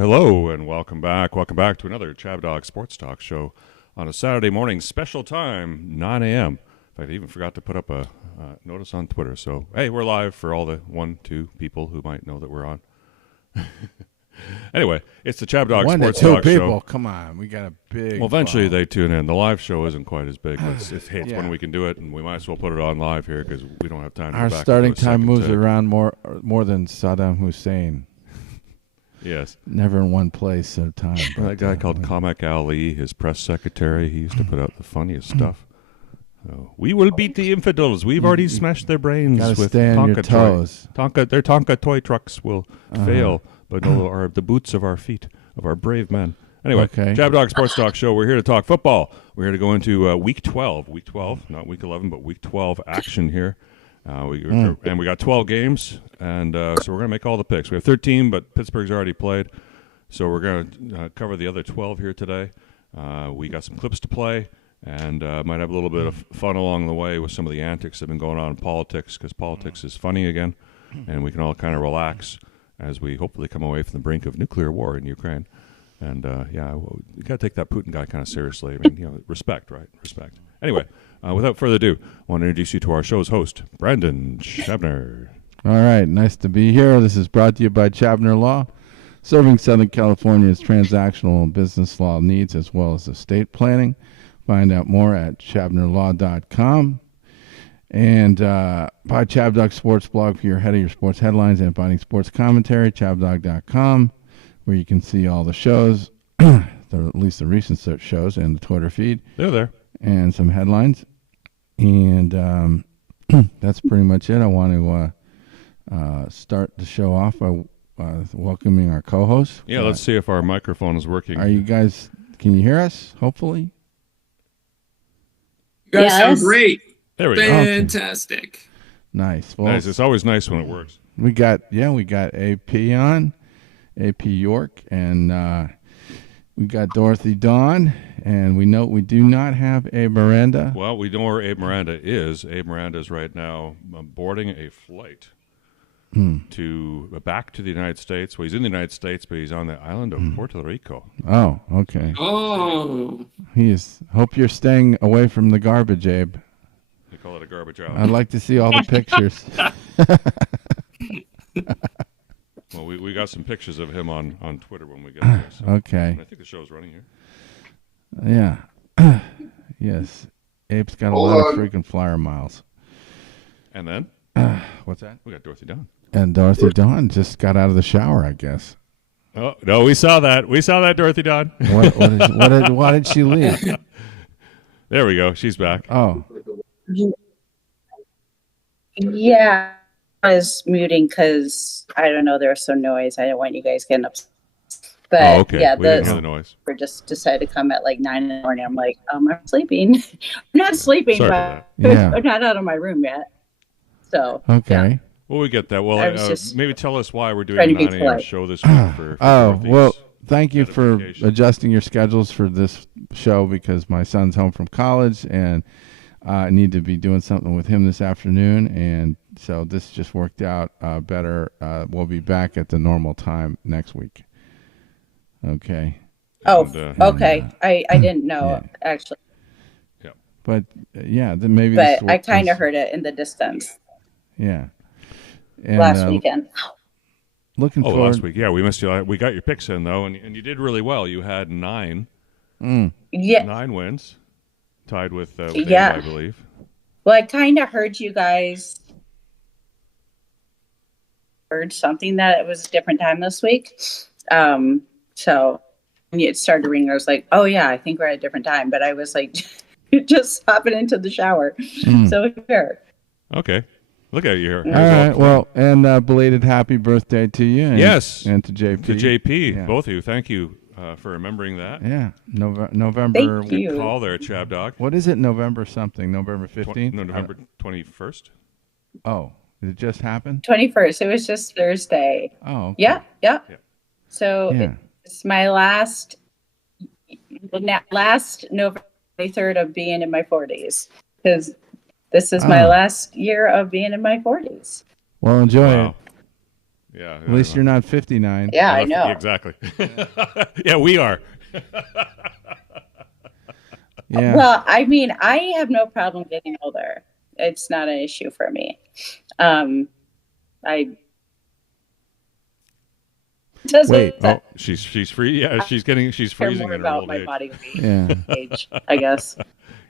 Hello, and welcome back. Welcome back to another Chab Dog Sports Talk show on a Saturday morning, special time, 9 a.m. In fact, I even forgot to put up a notice on Twitter. So, hey, we're live for all the 1-2 people who might know that we're on. Anyway, it's the Chab Dog Sports Talk show. 1 to 2 people, come on. We got a big Well, eventually they tune in. The live show isn't quite as big, but it's when we can do it, and we might as well put it on live here because we don't have time to go back. Our starting time moves around more than Saddam Hussein. Yes. Never in one place at a time. That guy called Comic Ali, his press secretary, he used to put out the funniest stuff. So, we will beat the infidels. We've already smashed their brains with Tonka. Their Tonka toy trucks will fail, but no are the boots of our feet, of our brave men. Anyway, Chab Dog Sports Talk Show. We're here to talk football. We're here to go into Week 12. Week 12, not Week 11, but Week 12 action here. And we got 12 games, and so we're going to make all the picks. We have 13, but Pittsburgh's already played, so we're going to cover the other 12 here today. We got some clips to play, and might have a little bit of fun along the way with some of the antics that have been going on in politics, because politics is funny again, and we can all kind of relax as we hopefully come away from the brink of nuclear war in Ukraine. And, you got to take that Putin guy kind of seriously. I mean, respect, right? Respect. Anyway, without further ado, I want to introduce you to our show's host, Brandon Shabner. All right, nice to be here. This is brought to you by Shabner Law, serving Southern California's transactional and business law needs as well as estate planning. Find out more at shabnerlaw.com. And buy Chab Dog Sports Blog for your head of your sports headlines and finding sports commentary, chabdog.com, where you can see all the shows, at least the recent shows, and the Twitter feed. They're there. And some headlines. And that's pretty much it. I want to start the show off by welcoming our co-host. Yeah, let's see if our microphone is working. Are you guys, can you hear us, hopefully? You guys sound great. There we go. Fantastic. Okay. Nice. Well, nice. It's always nice when it works. We got AP on, AP York, and we got Dorothy Dawn, and we do not have Abe Miranda. Well, we know where Abe Miranda is. Abe Miranda is right now boarding a flight back to the United States. Well, he's in the United States, but he's on the island of Puerto Rico. Oh, okay. Oh. Hope you're staying away from the garbage, Abe. They call it a garbage island. I'd like to see all the pictures. Well, we got some pictures of him on Twitter when we get there. So. Okay. I think the show's running here. Yeah. Yes. Abe's got a lot of freaking flyer miles. And then? What's that? We got Dorothy Dawn. And Dorothy Dawn just got out of the shower, I guess. Oh, no, we saw that. We saw that, Dorothy Dawn. Why did she leave? There we go. She's back. Oh. Yeah. I was muting because, I don't know, there was some noise. I didn't want you guys getting upset. But, okay. yeah, we didn't hear the noise. We just decided to come at like 9 in the morning. I'm like, I'm sleeping. I'm not sleeping, but I'm not out of my room yet. So, okay. Yeah. Well, we get that. Well, maybe tell us why we're doing a 9 a.m. show this week for well, thank you for adjusting your schedules for this show because my son's home from college and I need to be doing something with him this afternoon. And so this just worked out better. We'll be back at the normal time next week. Okay. Oh, okay. I didn't know, actually. Yeah. But, then maybe. But I kind of heard it in the distance. Yeah. And, last weekend. Looking forward. Last week. Yeah, we missed you. We got your picks in, though, and you did really well. You had 9. 9 wins. Tied with Dave, I believe. Well, I kind of heard you guys heard something that it was a different time this week. So when it started ringing, I was like, oh, yeah, I think we're at a different time. But I was like just hopping into the shower. So here. Okay. Look at you here. All right. Well, and belated happy birthday to you. And, yes. And to JP. To JP, both of you. Thank you for remembering that. Yeah. November. Thank you. Call there, Chab Dog. What is it? November something? November 15th? November 21st. Oh, did it just happen? 21st. It was just Thursday. Oh. Okay. Yeah. So it's my last November 23rd of being in my 40s because this is my last year of being in my 40s. Well, enjoy it. Yeah. At least you're not 59. Yeah, I know. Exactly. Yeah, we are. Yeah. Well, I mean, I have no problem getting older. It's not an issue for me. I Wait. Oh, she's free. Yeah, she's freezing more in her about old my age. body weight Yeah. age, I guess.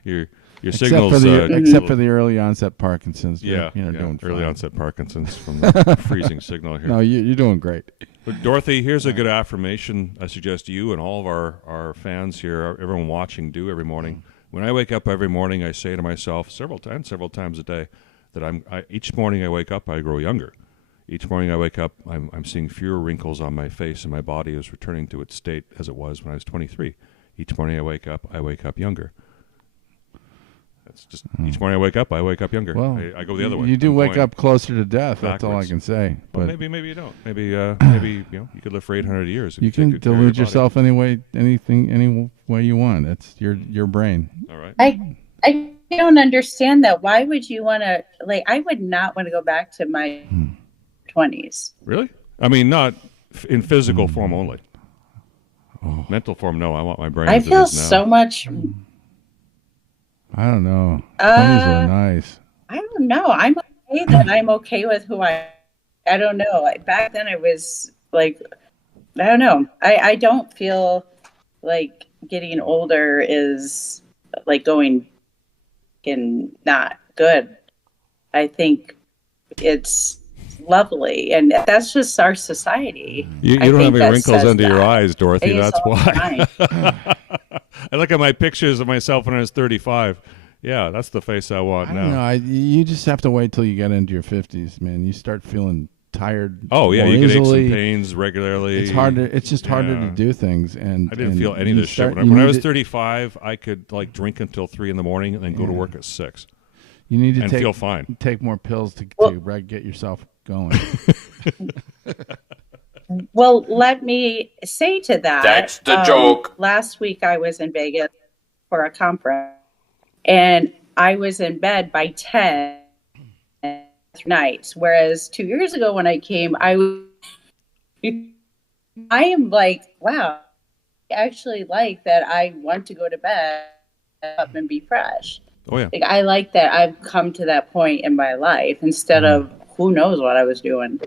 Your Except signals. for the except for the early onset Parkinson's. Yeah, you're doing fine. early onset Parkinson's from the freezing signal here. No, you're doing great. But Dorothy, here's a good affirmation I suggest you and all of our fans here, everyone watching, do every morning. When I wake up every morning, I say to myself several times a day that each morning I wake up, I grow younger. Each morning I wake up, I'm seeing fewer wrinkles on my face, and my body is returning to its state as it was when I was 23. Each morning I wake up younger. That's just each morning I wake up younger. Well, I go the other way. You do wake up closer to death. Backwards. That's all I can say. But maybe you don't. Maybe you could live for 800 years. You can delude yourself any way you want. That's your brain. All right. I don't understand that. Why would you want to, like, I would not want to go back to my 20s. Really? I mean, not in physical form only. Oh. Mental form, no. I want my brain. I feel so much. I don't know. 20s are nice. I don't know. I'm okay that I'm okay with who I don't know. Like, back then I was like, I don't know. I don't feel like getting older is like going in not good. I think it's lovely, and that's just our society. You don't have any wrinkles under your eyes, Dorothy. That's why. I look at my pictures of myself when I was 35. Yeah, that's the face I want now. No, you just have to wait till you get into your 50s, man. You start feeling tired. Oh yeah, you get aches and pains regularly. It's harder. It's just harder to do things. And I didn't feel any of this shit when I was 35. I could like drink until 3 a.m. and then go to work at 6. You need to feel fine. Take more pills to get yourself going. Well, let me say to that. That's the joke. Last week I was in Vegas for a conference, and I was in bed by 10 nights. Whereas 2 years ago when I came, I am like, wow, I actually like that. I want to go to bed up and be fresh. Oh yeah. Like, I like that I've come to that point in my life instead of who knows what I was doing.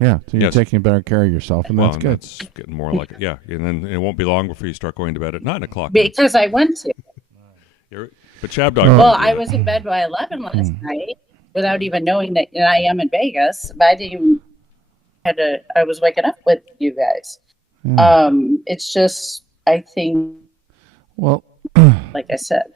Yeah, so you're taking better care of yourself, and that's good. That's getting more like it. Yeah, and then it won't be long before you start going to bed at 9 o'clock. Because I went to. But Chab Dog. Well, I was in bed by 11 last night without even knowing that I am in Vegas. But I didn't even I was waking up with you guys. Yeah. It's just, I think. Well, like I said.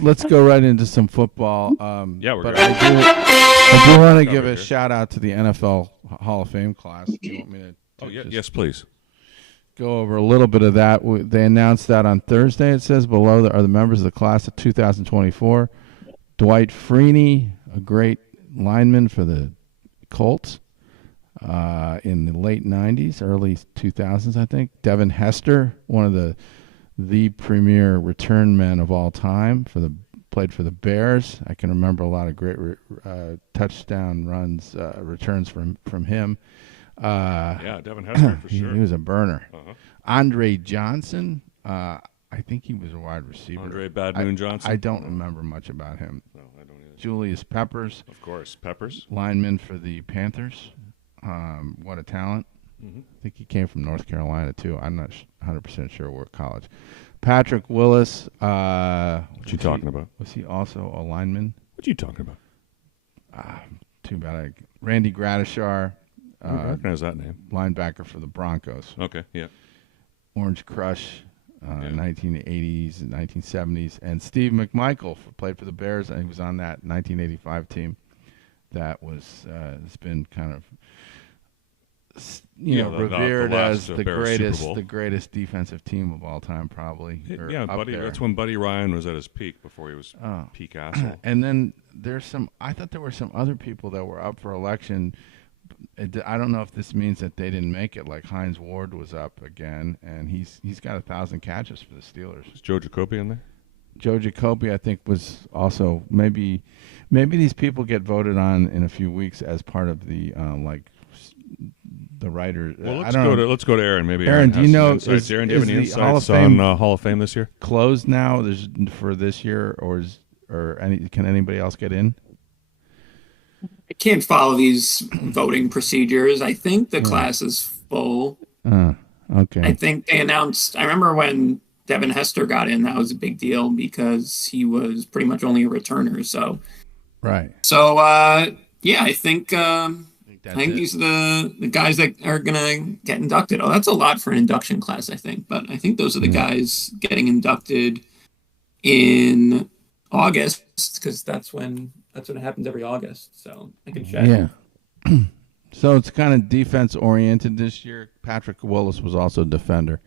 Let's go right into some football. We're but good. I do want to give a shout out to the NFL Hall of Fame class. Do you want me to yes, please. Go over a little bit of that. They announced that on Thursday. It says below are the members of the class of 2024. Dwight Freeney, a great lineman for the Colts in the late 90s, early 2000s, I think. Devin Hester, one of the premier return men of all time, played for the Bears. I can remember a lot of great touchdown runs, returns from him. Devin Hester for sure. He was a burner. Andre Johnson, I think he was a wide receiver. Andre Bad Moon Johnson? I don't remember much about him. No, I don't either. Julius Peppers. Of course, Peppers. Lineman for the Panthers. What a talent. I think he came from North Carolina, too. I'm not 100% sure where college. Patrick Willis. What you talking about? Was he also a lineman? What you talking about? Too bad. Randy Gradishar. I recognize that name. Linebacker for the Broncos. Okay, yeah. Orange Crush, 1980s and 1970s. And Steve McMichael played for the Bears, and he was on that 1985 team. That was has been kind of revered as the greatest defensive team of all time, probably. That's when Buddy Ryan was at his peak before he was peak asshole. And then I thought there were some other people that were up for election. I don't know if this means that they didn't make it. Like Hines Ward was up again, and he's got 1,000 catches for the Steelers. Is Joe Jacoby in there? Joe Jacoby, I think, was also maybe these people get voted on in a few weeks as part of the the writers. Well, let's go to Aaron. Maybe Aaron, do you know? Aaron, do you have any insights Hall of Fame, on Hall of Fame this year? Closed now for this year, can anybody else get in? I can't follow these voting procedures. I think the class is full. Okay. I think they announced. I remember when Devin Hester got in, that was a big deal because he was pretty much only a returner. So, right. So, yeah, I think these are the guys that are gonna get inducted. Oh, that's a lot for an induction class, I think. But I think those are the guys getting inducted in August because that's when it happens every August. So I can check. Yeah. So it's kind of defense oriented this year. Patrick Willis was also a defender.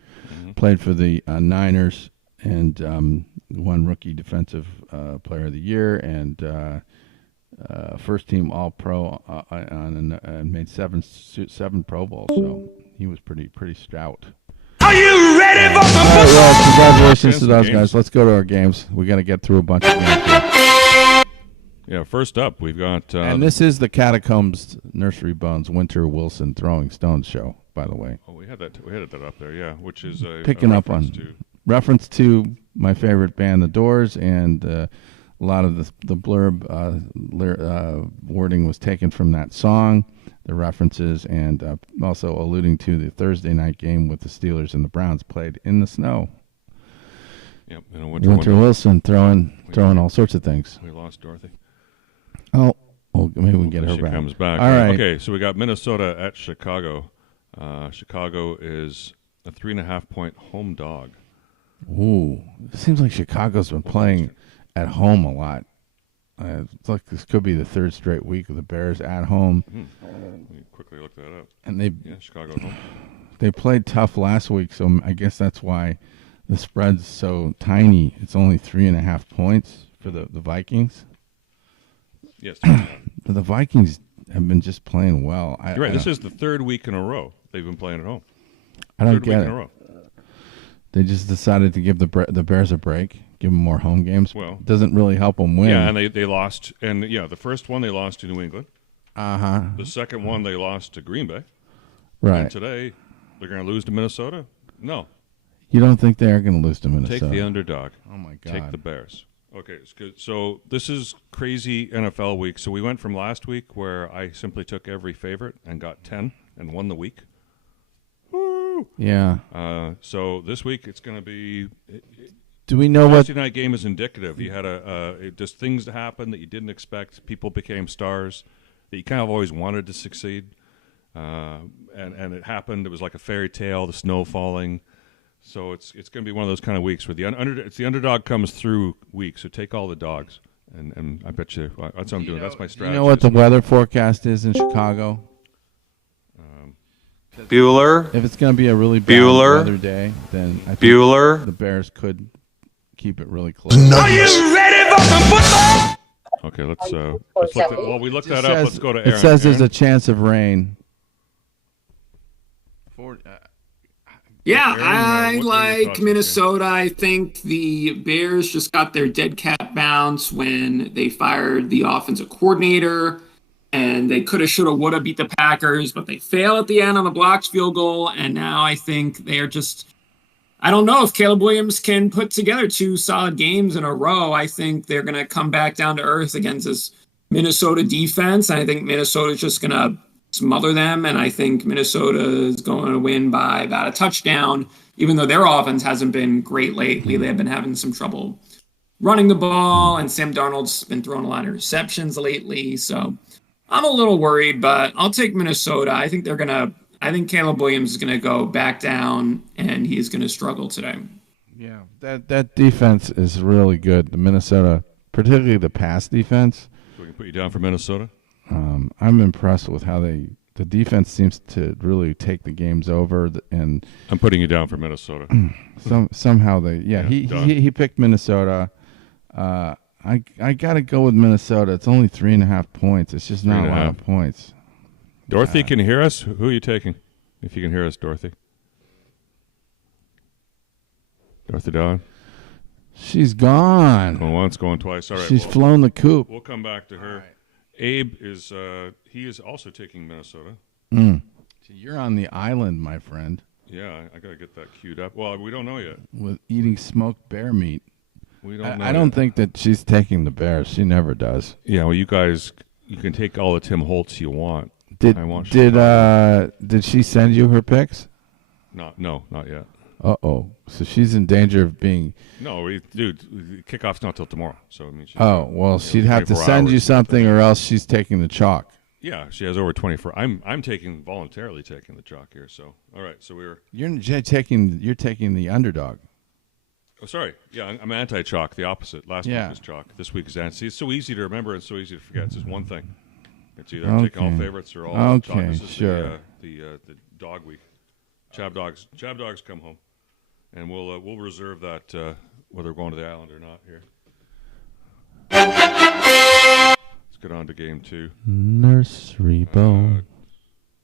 Played for the Niners and won Rookie Defensive Player of the Year and first team All Pro and made seven Pro Bowls. So he was pretty stout. Are you ready for some football? Well, congratulations to those guys. Let's go to our games. We got to get through a bunch of games here. Yeah, first up we've got and this is the Catacombs Nursery Bones Winter Wilson Throwing Stones show, by the way. Oh, we had that up there, yeah, which is picking up on reference to my favorite band, The Doors, and a lot of the blurb wording was taken from that song, the references, and also alluding to the Thursday night game with the Steelers and the Browns played in the snow. Yep, Winter Wilson throwing all sorts of things. We lost Dorothy. Oh, well, maybe we can get her back. She comes back. All right. Okay, so we got Minnesota at Chicago. Chicago is a 3.5-point home dog. Ooh, it seems like Chicago's been playing at home a lot. It's like this could be the third straight week with the Bears at home. Let me quickly look that up. And Chicago at home. They played tough last week, so I guess that's why the spread's so tiny. It's only 3.5 points for the Vikings. Yes. But the Vikings have been just playing well. You're right. This is the third week in a row they've been playing at home. I don't get it. They just decided to give the Bears a break, give them more home games. Well, it doesn't really help them win. Yeah, and they lost. And the first one they lost to New England. The second one they lost to Green Bay. Right. And today they're going to lose to Minnesota. No. You don't think they are going to lose to Minnesota? Take the underdog. Oh my God. Take the Bears. Okay, so this is crazy NFL week. So we went from last week where I simply took every favorite and got 10 and won the week. Woo! Yeah. So this week it's going to be. Do we know what? Thursday night game is indicative. You had just things to happen that you didn't expect. People became stars that you kind of always wanted to succeed, and it happened. It was like a fairy tale. The snow falling. So it's going to be one of those kind of weeks where it's the underdog comes through week. So take all the dogs, and I bet you that's what I'm doing. That's my strategy. You know what the weather forecast is in Chicago? Bueller? If it's going to be a really bad weather day, then I think the Bears could keep it really close. Are you ready for some football? Okay, let's look at, while we look that up, let's go to Aaron. It says there's a chance of rain. Yeah, I like Minnesota. I think the Bears just got their dead cat bounce when they fired the offensive coordinator, and they coulda, shoulda, woulda beat the Packers, but they fail at the end on the blocked field goal, and now I think they are just – I don't know if Caleb Williams can put together 2 solid games in a row. I think they're going to come back down to earth against this Minnesota defense, and I think Minnesota's just going to – smother them, and I think Minnesota is going to win by about a touchdown, even though their offense hasn't been great lately. They've been having some trouble running the ball, and Sam Darnold's been throwing a lot of interceptions lately, so I'm a little worried, but I'll take Minnesota. I think Caleb Williams is going to go back down, and he's going to struggle today. Yeah, that defense is really good, the Minnesota, particularly the pass defense. So we can put you down for Minnesota? I'm impressed with how the defense seems to really take the games over, and I'm putting you down for Minnesota. Somehow he picked Minnesota. I got to go with Minnesota. It's only 3.5 points. It's just not a lot of points. Dorothy can hear us. Who are you taking? If you can hear us, Dorothy. Dorothy Dawn. She's gone. Going once, going twice. All right. She's flown the coop. We'll come back to her. Right. Abe is he is also taking Minnesota. So you're on the island, my friend. Yeah, I got to get that queued up. Well, we don't know yet. With eating smoked bear meat. We don't know I don't think that she's taking the Bears. She never does. Yeah, well, you guys, you can take all the Tim Holtz you want. Did she send you her picks? No, not yet. Uh-oh. So she's in danger of being... No, dude, kickoff's not till tomorrow. So I mean, she'd have to send you something or else she's taking the chalk. Yeah, she has over 24. I'm voluntarily taking the chalk here. So all right, so you're taking the underdog. Oh, sorry. Yeah, I'm anti-chalk, the opposite. Last week was chalk. This week is anti. It's so easy to remember and so easy to forget. It's just one thing. It's either I'm taking all favorites or all chalk. This is the dog week. Chab dogs come home, and we'll reserve that whether we're going to the island or not here. Let's get on to game 2. Nursery bone.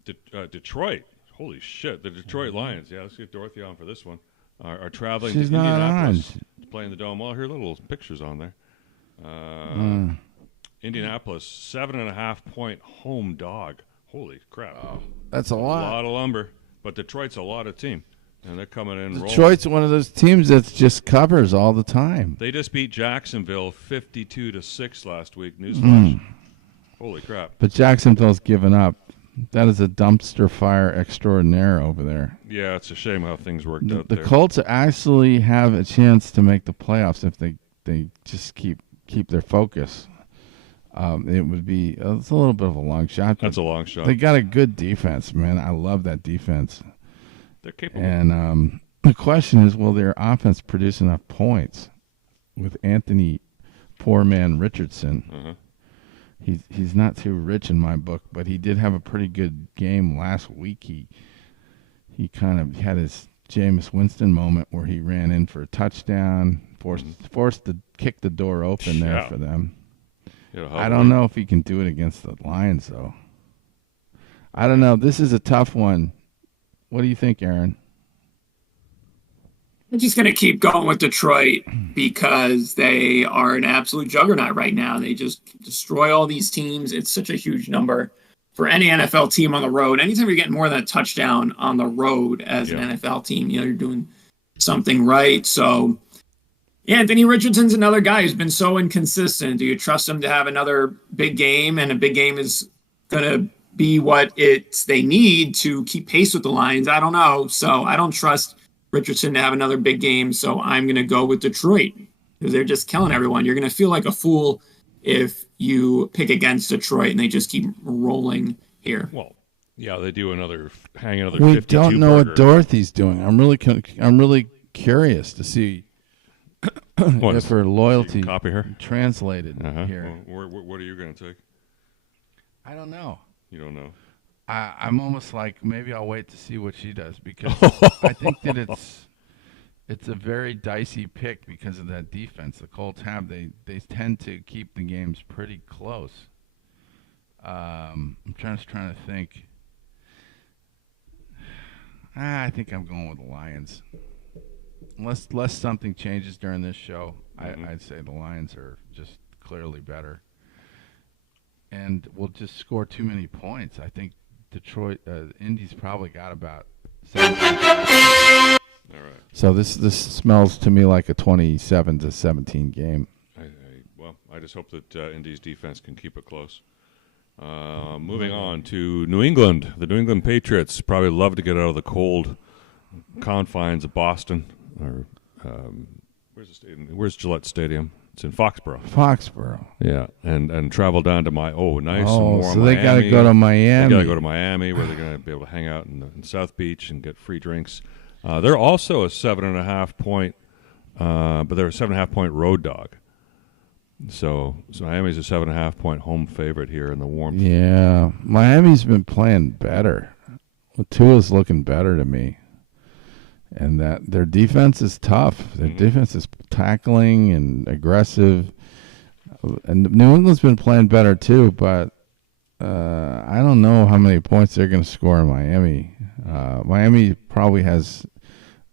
Detroit. Holy shit! The Detroit Lions. Yeah, let's get Dorothy on for this one. Are traveling She's to Indianapolis, on. Playing the Dome. Well, her little pictures on there. Indianapolis, 7.5-point home dog. Holy crap! Oh, that's a lot. A lot of lumber, but Detroit's a lot of team, and they're coming in. Detroit's one of those teams that just covers all the time. They just beat Jacksonville 52-6 last week. Newsflash! Holy crap! But Jacksonville's given up. That is a dumpster fire extraordinaire over there. Yeah, it's a shame how things worked out there. The Colts actually have a chance to make the playoffs if they just keep their focus. It's a little bit of a long shot. That's a long shot. They got a good defense, man. I love that defense. They're capable. And the question is, will their offense produce enough points with Anthony Poor Man Richardson? Uh-huh. He's not too rich in my book, but he did have a pretty good game last week. He kind of had his Jameis Winston moment where he ran in for a touchdown, forced to kick the door open there for them. Yeah, I don't know if he can do it against the Lions, though. I don't know. This is a tough one. What do you think, Aaron? I'm just going to keep going with Detroit because they are an absolute juggernaut right now. They just destroy all these teams. It's such a huge number for any NFL team on the road. Anytime you're getting more than a touchdown on the road as an NFL team, you're doing something right. So, Anthony Richardson's another guy who's been so inconsistent. Do you trust him to have another big game? And a big game is going to be what they need to keep pace with the Lions. I don't know. So I don't trust Richardson to have another big game, so I'm going to go with Detroit because they're just killing everyone. You're going to feel like a fool if you pick against Detroit and they just keep rolling here. Well, yeah, they do hang another. We don't know what Dorothy's doing. I'm really curious to see if her loyalty copy her translated here. Well, what are you going to take? I don't know. You don't know. I'm almost like maybe I'll wait to see what she does because I think that it's a very dicey pick because of that defense the Colts have. They tend to keep the games pretty close. I'm trying to think. I think I'm going with the Lions. Unless something changes during this show, I'd say the Lions are just clearly better. And we'll just score too many points. I think Detroit, Indy's probably got about 17. All right. So this smells to me like a 27-17 game. I just hope that Indy's defense can keep it close. Moving on to New England. The New England Patriots probably love to get out of the cold confines of Boston. Or where's the stadium? Where's Gillette Stadium? It's in Foxborough. Yeah, and travel down to nice and warm. So they got to go to Miami. They got to go to Miami, where they're going to be able to hang out in South Beach and get free drinks. They're also a 7.5 point, but they're a 7.5 point road dog. So Miami's a 7.5 point home favorite here in the warmth. Yeah, Miami's been playing better. Tua's looking better to me. And that their defense is tough. Their defense is tackling and aggressive. And New England's been playing better too, but I don't know how many points they're going to score in Miami. Miami probably has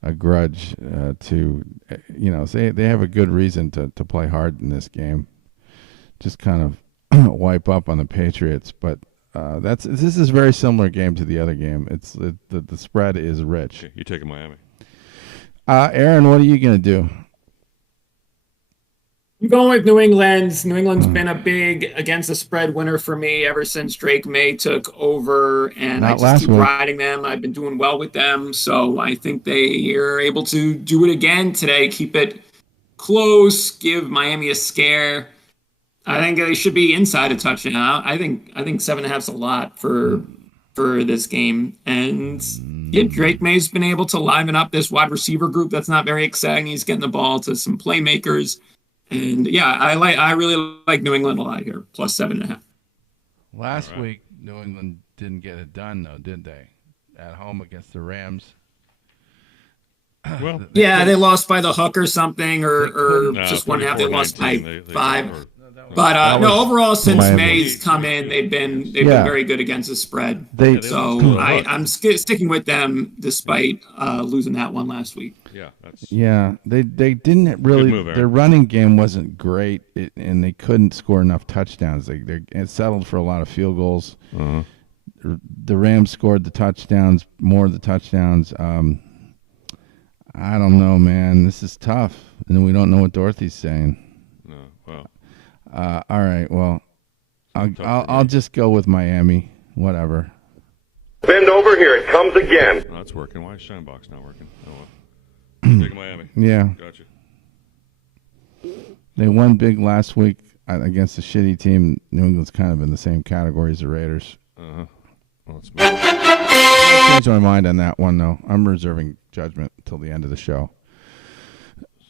a grudge to, they have a good reason to play hard in this game. Just kind of wipe up on the Patriots, but this is a very similar game to the other game. The spread is rich. You're taking Miami. Aaron, what are you going to do? I'm going with New England. New England's been a big against the spread winner for me ever since Drake May took over, and I just keep riding them. I've been doing well with them, so I think they are able to do it again today. Keep it close, give Miami a scare. I think they should be inside a touchdown. I think 7.5's a lot for this game, and Drake May's been able to liven up this wide receiver group that's not very exciting. He's getting the ball to some playmakers. And I really like New England a lot here, plus 7.5. Last week, New England didn't get it done, though, did they? At home against the Rams. Well, they lost by the hook or something, or just 1.5. They lost by 5. But overall, since May's come in, they've been very good against the spread. I'm sticking with them despite losing that one last week. They didn't really. Their running game wasn't great, and they couldn't score enough touchdowns. They settled for a lot of field goals. Uh-huh. The Rams scored more of the touchdowns. I don't know, man. This is tough, and we don't know what Dorothy's saying. No, well. All right. Well, I'll just go with Miami. Whatever. Bend over here. It comes again. No, it's working. Why is Shinebox not working? Oh, well. Take Miami. Yeah. Gotcha. They won big last week against a shitty team. New England's kind of in the same category as the Raiders. Uh-huh. Well, let's I'll change my mind on that one, though. I'm reserving judgment until the end of the show.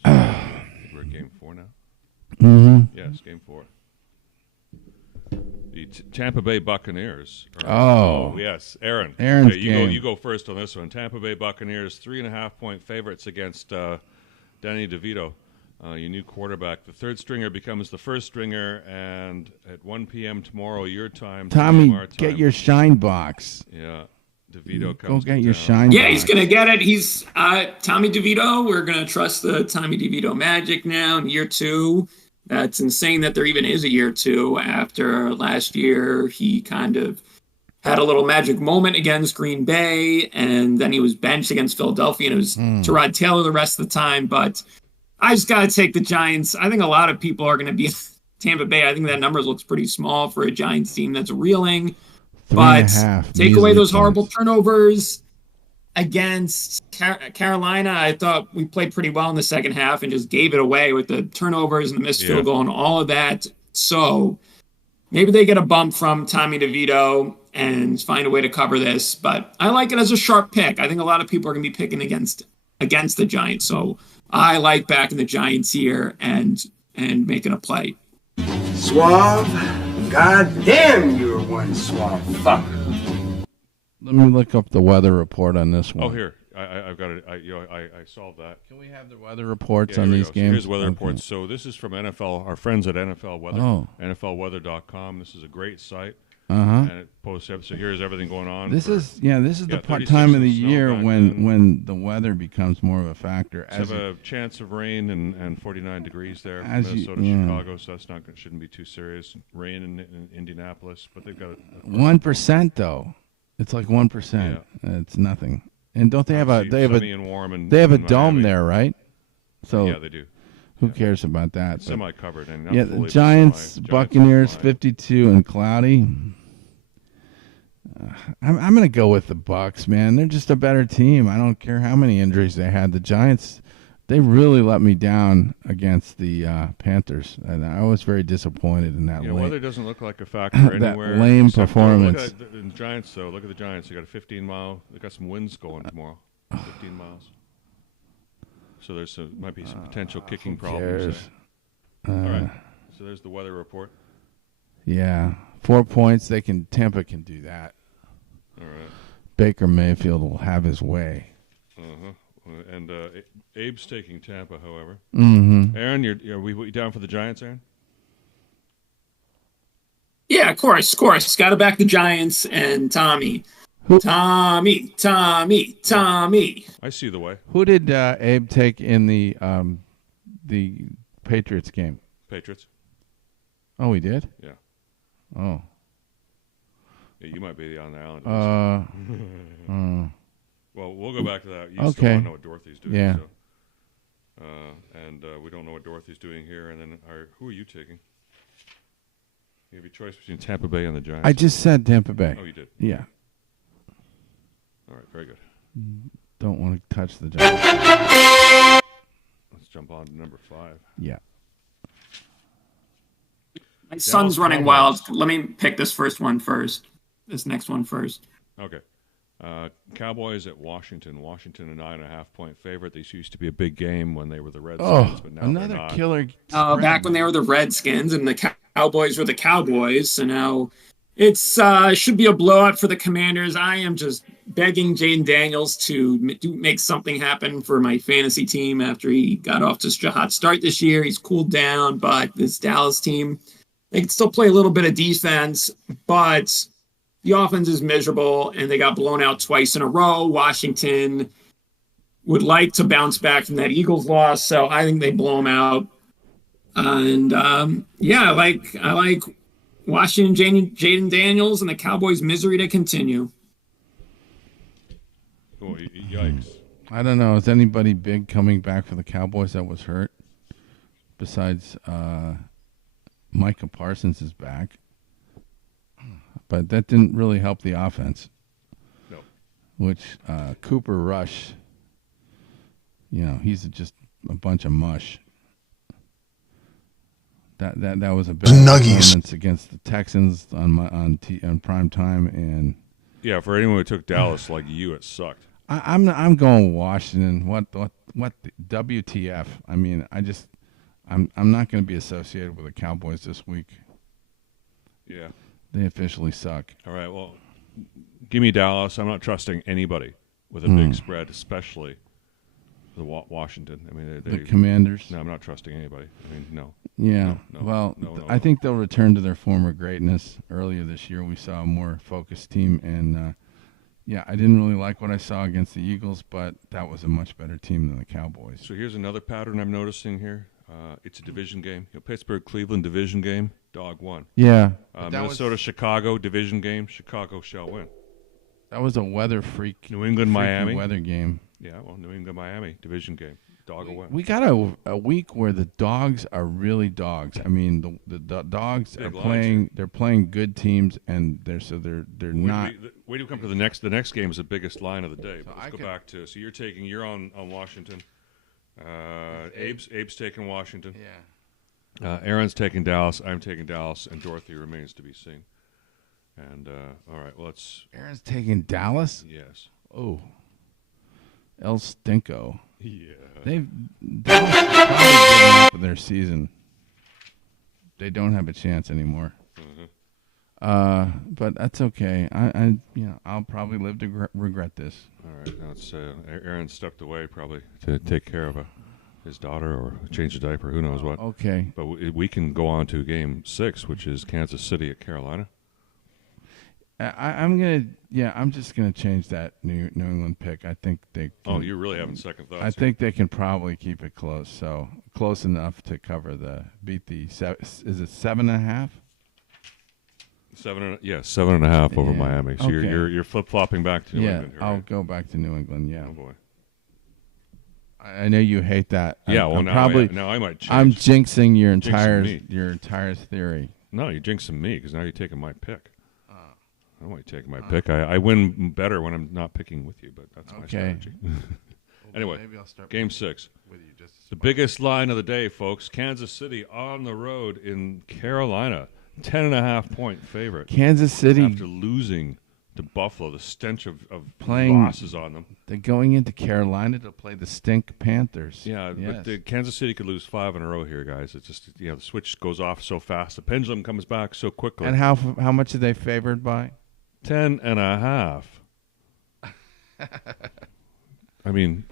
We're at game 4 now? Mm-hmm. Yes, game 4. The Tampa Bay Buccaneers. Yes, Aaron. Aaron's you go first on this one. Tampa Bay Buccaneers, 3.5-point favorites against Danny DeVito, your new quarterback. The third stringer becomes the first stringer, and at 1 p.m. tomorrow, your time. Tommy, get your shine box. Yeah. DeVito comes. Go get your shine box. Yeah, he's going to get it. He's Tommy DeVito. We're going to trust the Tommy DeVito magic now in year 2. That's insane that there even is a year 2 after last year. He kind of had a little magic moment against Green Bay, and then he was benched against Philadelphia, and it was Tyrod Taylor the rest of the time. But I just got to take the Giants. I think a lot of people are going to be Tampa Bay. I think that number looks pretty small for a Giants team that's reeling. But take away those horrible turnovers against Carolina. I thought we played pretty well in the second half and just gave it away with the turnovers and the missed field goal and all of that. So maybe they get a bump from Tommy DeVito and find a way to cover this. But I like it as a sharp pick. I think a lot of people are going to be picking against the Giants. So I like backing the Giants here and making a play. Suave? God damn, you're one suave fucker. Let me look up the weather report on this one. Oh, here. I've got it. I solved that. Can we have the weather reports on these games? Here's weather reports. So this is from NFL, our friends at NFL Weather, NFLweather.com. This is a great site. And it posts up. So here's everything going on. This is the time of the year when the weather becomes more of a factor. Have a chance of rain and 49 degrees there. Minnesota, Chicago, so that's shouldn't be too serious. Rain in Indianapolis, but they've got 1% though. It's like 1%. It's nothing. And don't they have a dome there, right? So yeah, they do. Who cares about that? Semi-covered and not fully. The Giants, Buccaneers, 52 and cloudy. I'm going to go with the Bucs, man. They're just a better team. I don't care how many injuries they had. The Giants, they really let me down against the Panthers, and I was very disappointed in that. Weather doesn't look like a factor anywhere. That lame performance. Look at the Giants, though. Look at the Giants. They got a 15-mile. They got some winds going tomorrow. 15 miles. So might be some potential kicking problems there. All right. So there's the weather report. Yeah, 4 points. Tampa can do that. All right. Baker Mayfield will have his way. And Abe's taking Tampa, however. Mm-hmm. Aaron, are we down for the Giants, Aaron? Yeah, of course. Got to back the Giants and Tommy. Tommy. I see the way. Who did Abe take in the Patriots game? Patriots. Oh, he did? Yeah. Oh. Yeah, you might be on the island. Well, we'll go back to that. You still want to know what Dorothy's doing. Yeah. So. And we don't know what Dorothy's doing here. And then, who are you taking? You have a choice between Tampa Bay and the Giants. I just said Tampa Bay. Oh, you did? Yeah. All right, very good. Don't want to touch the Giants. Let's jump on to number 5. Yeah. My son's running wild. Let me pick this next one first. Okay. Cowboys at Washington. Washington a 9.5-point favorite. This used to be a big game when they were the Redskins, but now another they're not. Killer. Back when they were the Redskins and the Cowboys were the Cowboys. So now it's should be a blowout for the Commanders. I am just begging Jaden Daniels to make something happen for my fantasy team after he got off to such a hot start this year. He's cooled down, but this Dallas team, they can still play a little bit of defense, but the offense is miserable, and they got blown out twice in a row. Washington would like to bounce back from that Eagles loss, so I think they blow them out. And I like Washington, Jaden Daniels, and the Cowboys' misery to continue. Oh, yikes! I don't know. Is anybody big coming back for the Cowboys that was hurt? Besides, Micah Parsons is back. But that didn't really help the offense. No. Which Cooper Rush, he's just a bunch of mush. That was a big performance against the Texans on prime time, and yeah, for anyone who took Dallas like you, it sucked. I'm going Washington. What WTF? I mean, I'm not going to be associated with the Cowboys this week. Yeah. They officially suck. All right, well, give me Dallas. I'm not trusting anybody with a big spread, especially the Washington. I mean, the Commanders. No, I'm not trusting anybody. I mean, no. Yeah. No, I think they'll return to their former greatness. Earlier this year, we saw a more focused team, and I didn't really like what I saw against the Eagles, but that was a much better team than the Cowboys. So here's another pattern I'm noticing here. It's a division game. Pittsburgh-Cleveland division game. Dog won. Yeah. Minnesota-Chicago division game. Chicago shall win. That was a weather freak. New England-Miami. Weather game. Yeah, well, New England-Miami division game. Dog will win. We got a week where the dogs are really dogs. I mean, the dogs are playing. They're playing good teams, and they're not. Wait till we come to the next game is the biggest line of the day. But let's go back to. So you're on Washington. Abe's taking Washington. Yeah. Aaron's taking Dallas. I'm taking Dallas, and Dorothy remains to be seen. And all right, well, Aaron's taking Dallas. Yes. Oh. El Stinko. Yeah. Dallas probably given up their season. They don't have a chance anymore. But that's okay. I'll probably live to regret this. All right, now it's Aaron stepped away probably to take care of his daughter or change a diaper, who knows what. Okay. But we can go on to Game 6, which is Kansas City at Carolina. I'm just gonna change that New England pick. I think they. You're really having second thoughts. I think they can probably keep it close. So close enough to beat the. Is it 7.5? 7.5 over Miami. So okay. you're flip flopping back to New England. Yeah, I'll go back to New England. Yeah. Oh boy. I know you hate that. Yeah. Well, now I might change. I'm jinxing your entire theory. No, you're jinxing me because now you're taking my pick. I don't want you taking my pick. I win better when I'm not picking with you, but that's my strategy. Anyway, maybe I'll start Game 6. With you just the biggest line of the day, folks. Kansas City on the road in Carolina. 10.5-point favorite. Kansas City. After losing to Buffalo, the stench of losses on them. They're going into Carolina to play the Stink Panthers. Yeah, yes. But Kansas City could lose 5 in a row here, guys. It's just, the switch goes off so fast. The pendulum comes back so quickly. And how much are they favored by? 10.5. I mean,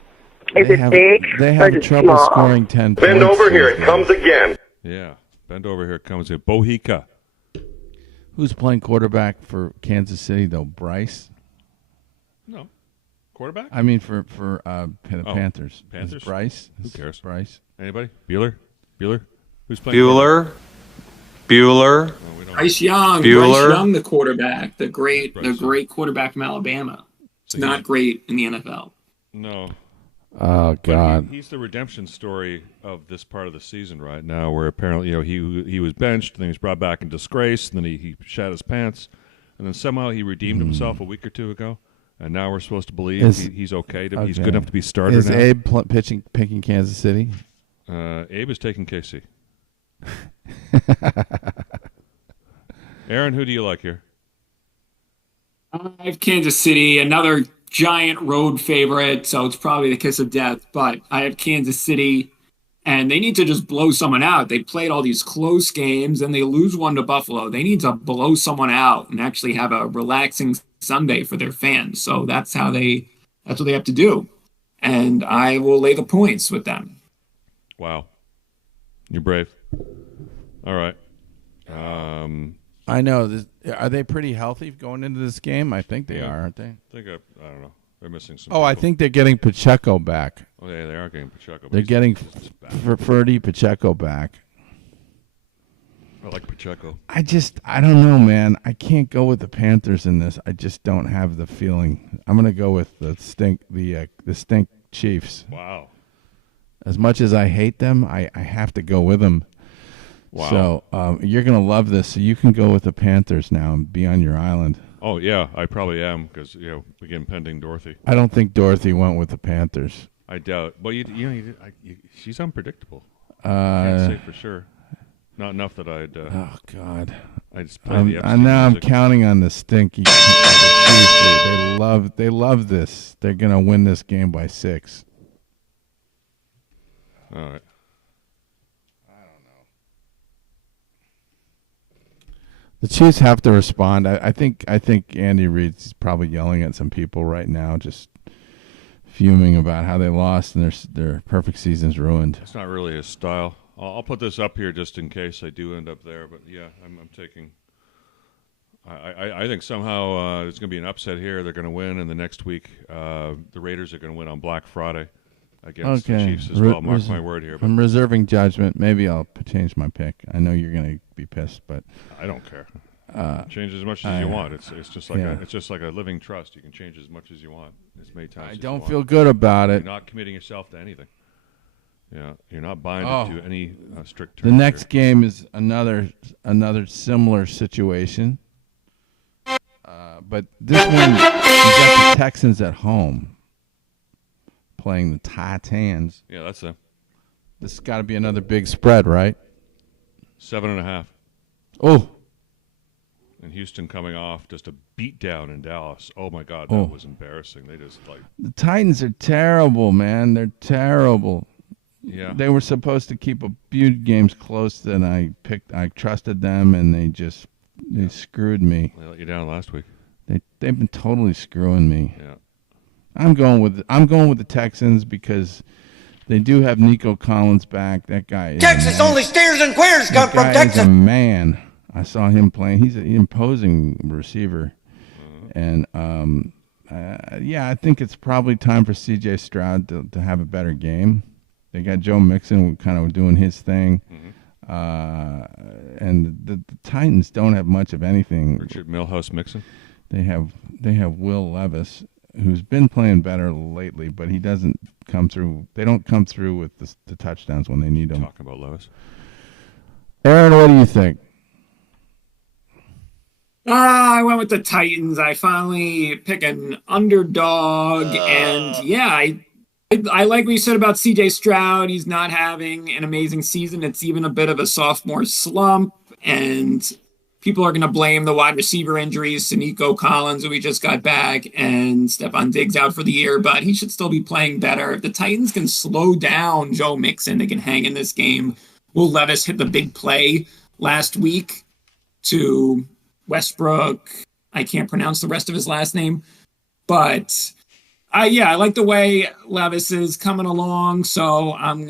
Is it big? They have trouble scoring 10 points. Bend over here. It comes again. Yeah, bend over here. It comes in. Bohica. Who's playing quarterback for Kansas City, though? Bryce? No. Quarterback? I mean, for the Panthers. Panthers? Is Bryce? Who cares? Bryce? Anybody? Bueller? Who's playing? Bueller. Oh, Bryce Young. Bueller. Bryce Young, the quarterback, the great quarterback from Alabama. It's not great in the NFL. No. Oh God. He's the redemption story of this part of the season right now, where apparently he was benched, and then he was brought back in disgrace, and then he shat his pants, and then somehow he redeemed himself a week or two ago, and now we're supposed to believe he's okay. He's good enough to be starter Is now. Abe picking Kansas City? Abe is taking KC. Aaron, who do you like here? I have Kansas City, another giant road favorite, so it's probably the kiss of death. But I have Kansas City, and they need to just blow someone out. They played all these close games, and they lose one to Buffalo. They need to blow someone out and actually have a relaxing Sunday for their fans. So that's what they have to do, and I will lay the points with them. Wow, you're brave. All right. I know. Are they pretty healthy going into this game? I think they are, aren't they? I don't know. They're missing some. I think they're getting Pacheco back. Oh, yeah, they are getting Pacheco. They're getting Ferdy Pacheco back. I like Pacheco. I don't know, man. I can't go with the Panthers in this. I just don't have the feeling. I'm gonna go with the stink Chiefs. Wow. As much as I hate them, I have to go with them. Wow. So you're going to love this. So you can go with the Panthers now and be on your island. Oh, yeah, I probably am because, again, pending Dorothy. I don't think Dorothy went with the Panthers. I doubt. But, she's unpredictable. I can't say for sure. Not enough that I'd... oh, God. I just play the and now I'm counting on the stinky. They love this. They're going to win this game by 6. All right. The Chiefs have to respond. I think Andy Reid's probably yelling at some people right now, just fuming about how they lost and their perfect season's ruined. It's not really his style. I'll put this up here just in case I do end up there. But yeah, I'm taking. I think somehow there's going to be an upset here. They're going to win, and the next week the Raiders are going to win on Black Friday against the Chiefs as well. Mark my word here. But I'm reserving judgment. Maybe I'll change my pick. I know you're going to be pissed, but I don't care. Change as much as you want. It's just like it's just like a living trust. You can change as much as you want, as many times. I as don't you want. feel good about it. You're not committing yourself to anything. Yeah, you're not binded to any strict terms. The next game is another similar situation, but this one you got the Texans at home playing the Titans. Yeah, that's them. This has got to be another big spread, right? 7.5. Oh. And Houston coming off just a beat down in Dallas. Oh my God, that was embarrassing. They just the Titans are terrible, man. They're terrible. Yeah. They were supposed to keep a few games close, and I trusted them, and they screwed me. They let you down last week. They've been totally screwing me. Yeah. I'm going with the Texans because they do have Nico Collins back. That guy is Texas only steers and queers come from Texas. Is a man. I saw him playing. He's an imposing receiver. And I think it's probably time for C.J. Stroud to have a better game. They got Joe Mixon kind of doing his thing. And the Titans don't have much of anything. Richard Milhouse Mixon. They have Will Levis, who's been playing better lately, but he doesn't come through. They don't come through with the touchdowns when they need them. Talking about Levis. Aaron, what do you think? I went with the Titans. I finally pick an underdog, and I like what you said about C.J. Stroud. He's not having an amazing season. It's even a bit of a sophomore slump, and people are going to blame the wide receiver injuries to Nico Collins, who we just got back, and Stephon Diggs out for the year, but he should still be playing better. If the Titans can slow down Joe Mixon, they can hang in this game. Will Levis hit the big play last week to Westbrook. I can't pronounce the rest of his last name, but I like the way Levis is coming along, so I'm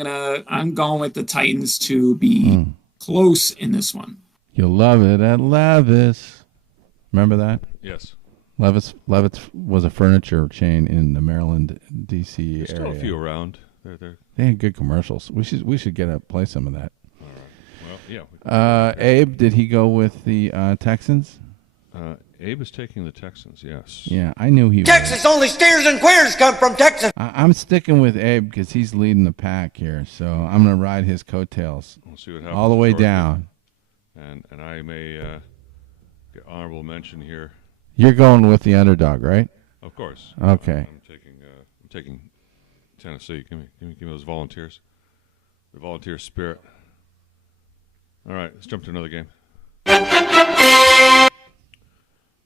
going with the Titans to be close in this one. You'll love it at Levis. Remember that? Yes. Levitt's was a furniture chain in the Maryland, D.C. area. Still a few around. They had good commercials. We should play some of that. All right. Well, yeah. Abe, did he go with the Texans? Abe is taking the Texans, yes. Yeah, I knew he Texas, only steers and queers come from Texas. I'm sticking with Abe because he's leading the pack here, so I'm going to ride his coattails. We'll see what happens all the way down. And I may get honorable mention here. You're going with the underdog, right? Of course. Okay. I'm taking Tennessee. Give me those Volunteers. The Volunteer spirit. All right, let's jump to another game.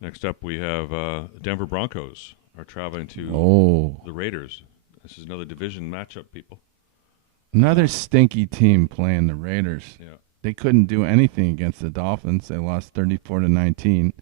Next up, we have Denver Broncos are traveling to the Raiders. This is another division matchup, people. Another stinky team playing the Raiders. Yeah. They couldn't do anything against the Dolphins. They lost 34-19.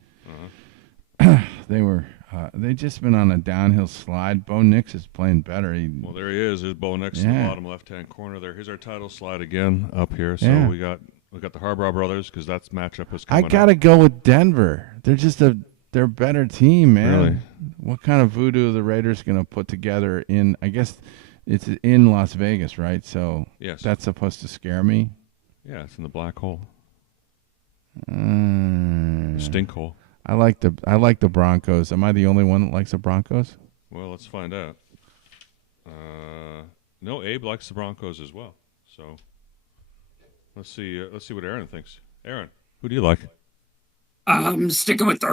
They just been on a downhill slide. Bo Nix is playing better. Well, there he is. There's Bo Nix in the bottom left-hand corner there. Here's our title slide again up here. So we got the Harbaugh brothers because that's matchup is coming I gotta go with Denver. They're a better team, man. Really? What kind of voodoo are the Raiders going to put together in, I guess it's in Las Vegas, right? So that's supposed to scare me. Yeah, it's in the black hole. Stink hole. I like the Broncos. Am I the only one that likes the Broncos? Well, let's find out. No, Abe likes the Broncos as well. So let's see what Aaron thinks. Aaron, who do you like? I'm sticking with the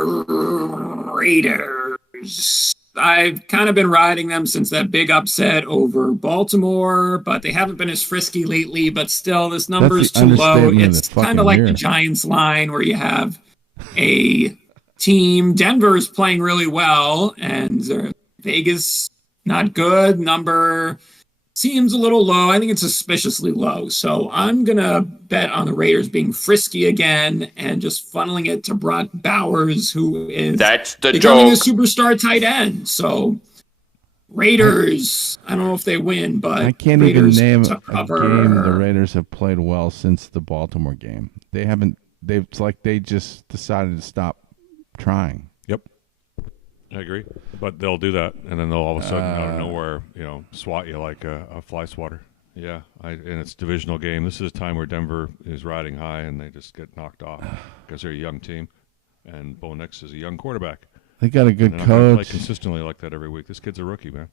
Raiders. I've kind of been riding them since that big upset over Baltimore, but they haven't been as frisky lately. But still, this number is too low. It's kind of like the Giants line where you have a team. Denver is playing really well, and Vegas not good. Number seems a little low. I think it's suspiciously low. So I'm going to bet on the Raiders being frisky again and just funneling it to Brock Bowers, who is becoming a superstar tight end. So Raiders, I don't know if they win, but I can't Raiders even name a game the Raiders have played well since the Baltimore game. It's like they just decided to stop trying. Yep. I agree, but they'll do that, and then they'll all of a sudden, out of nowhere, swat you like a fly swatter. Yeah, and it's a divisional game. This is a time where Denver is riding high, and they just get knocked off because they're a young team, and Bo Nix is a young quarterback. They got a good coach. Play consistently like that every week. This kid's a rookie, man.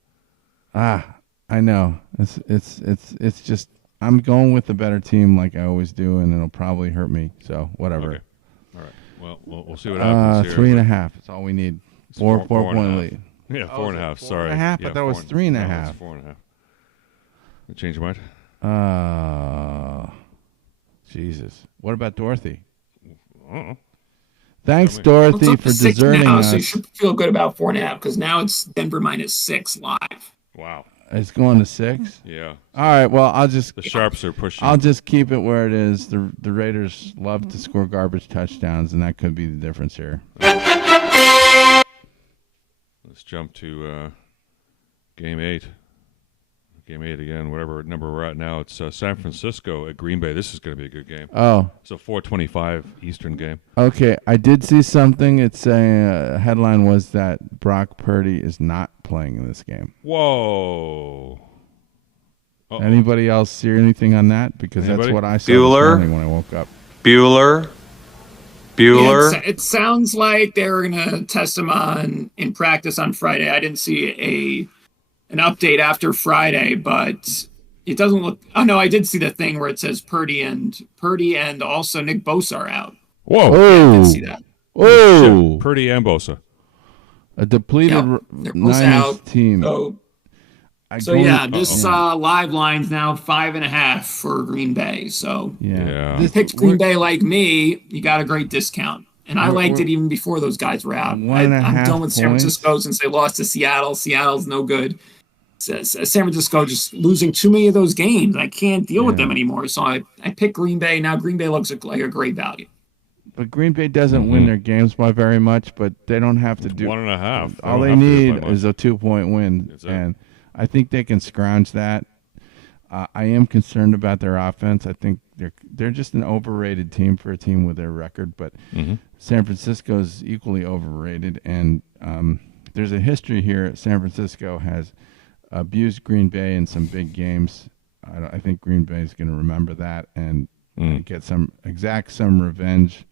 I know. It's just I'm going with the better team like I always do, and it'll probably hurt me. So whatever. Okay. All right. Well, we'll see what happens here. 3.5. That's all we need. Four point lead. Yeah, 4.5. Sorry. 4.5. But that was 3.5. 4.5. Change your mind? Jesus. What about Dorothy? Uh-oh. Thanks, Dorothy, for deserting now, us. So you should feel good about 4.5 because now it's Denver -6 live. Wow. It's going to 6? Yeah. All right, well, the Sharps are pushing. I'll just keep it where it is. The Raiders love to score garbage touchdowns, and that could be the difference here. Let's jump to Game 8. Game 8 again, whatever number we're at now. It's San Francisco at Green Bay. This is going to be a good game. Oh. It's a 4:25 Eastern game. Okay, I did see something. It's saying headline was that Brock Purdy is not playing in this game. Whoa. Uh-oh. Anybody else see anything on that? Because that's what I saw this morning when I woke up. Bueller. Yeah, it sounds like they were going to test him in practice on Friday. I didn't see an update after Friday, but it doesn't look. Oh no, I did see the thing where it says Purdy and also Nick Bosa are out. Whoa! Yeah, I did see that. Whoa! Purdy and Bosa. A depleted Niners team. This live line's now 5.5 for Green Bay. So yeah. If you picked Green Bay like me, you got a great discount. And I liked it even before those guys were out. I'm done with San Francisco since they lost to Seattle. Seattle's no good. San Francisco just losing too many of those games. I can't deal with them anymore. So I picked Green Bay. Now Green Bay looks like a great value. But Green Bay doesn't win their games by very much, but they don't have to do 1.5. All they need is a 2-point win. And I think they can scrounge that. I am concerned about their offense. I think they're just an overrated team for a team with their record, but San Francisco's equally overrated. And there's a history here. San Francisco has abused Green Bay in some big games. I think Green Bay is going to remember that and get some revenge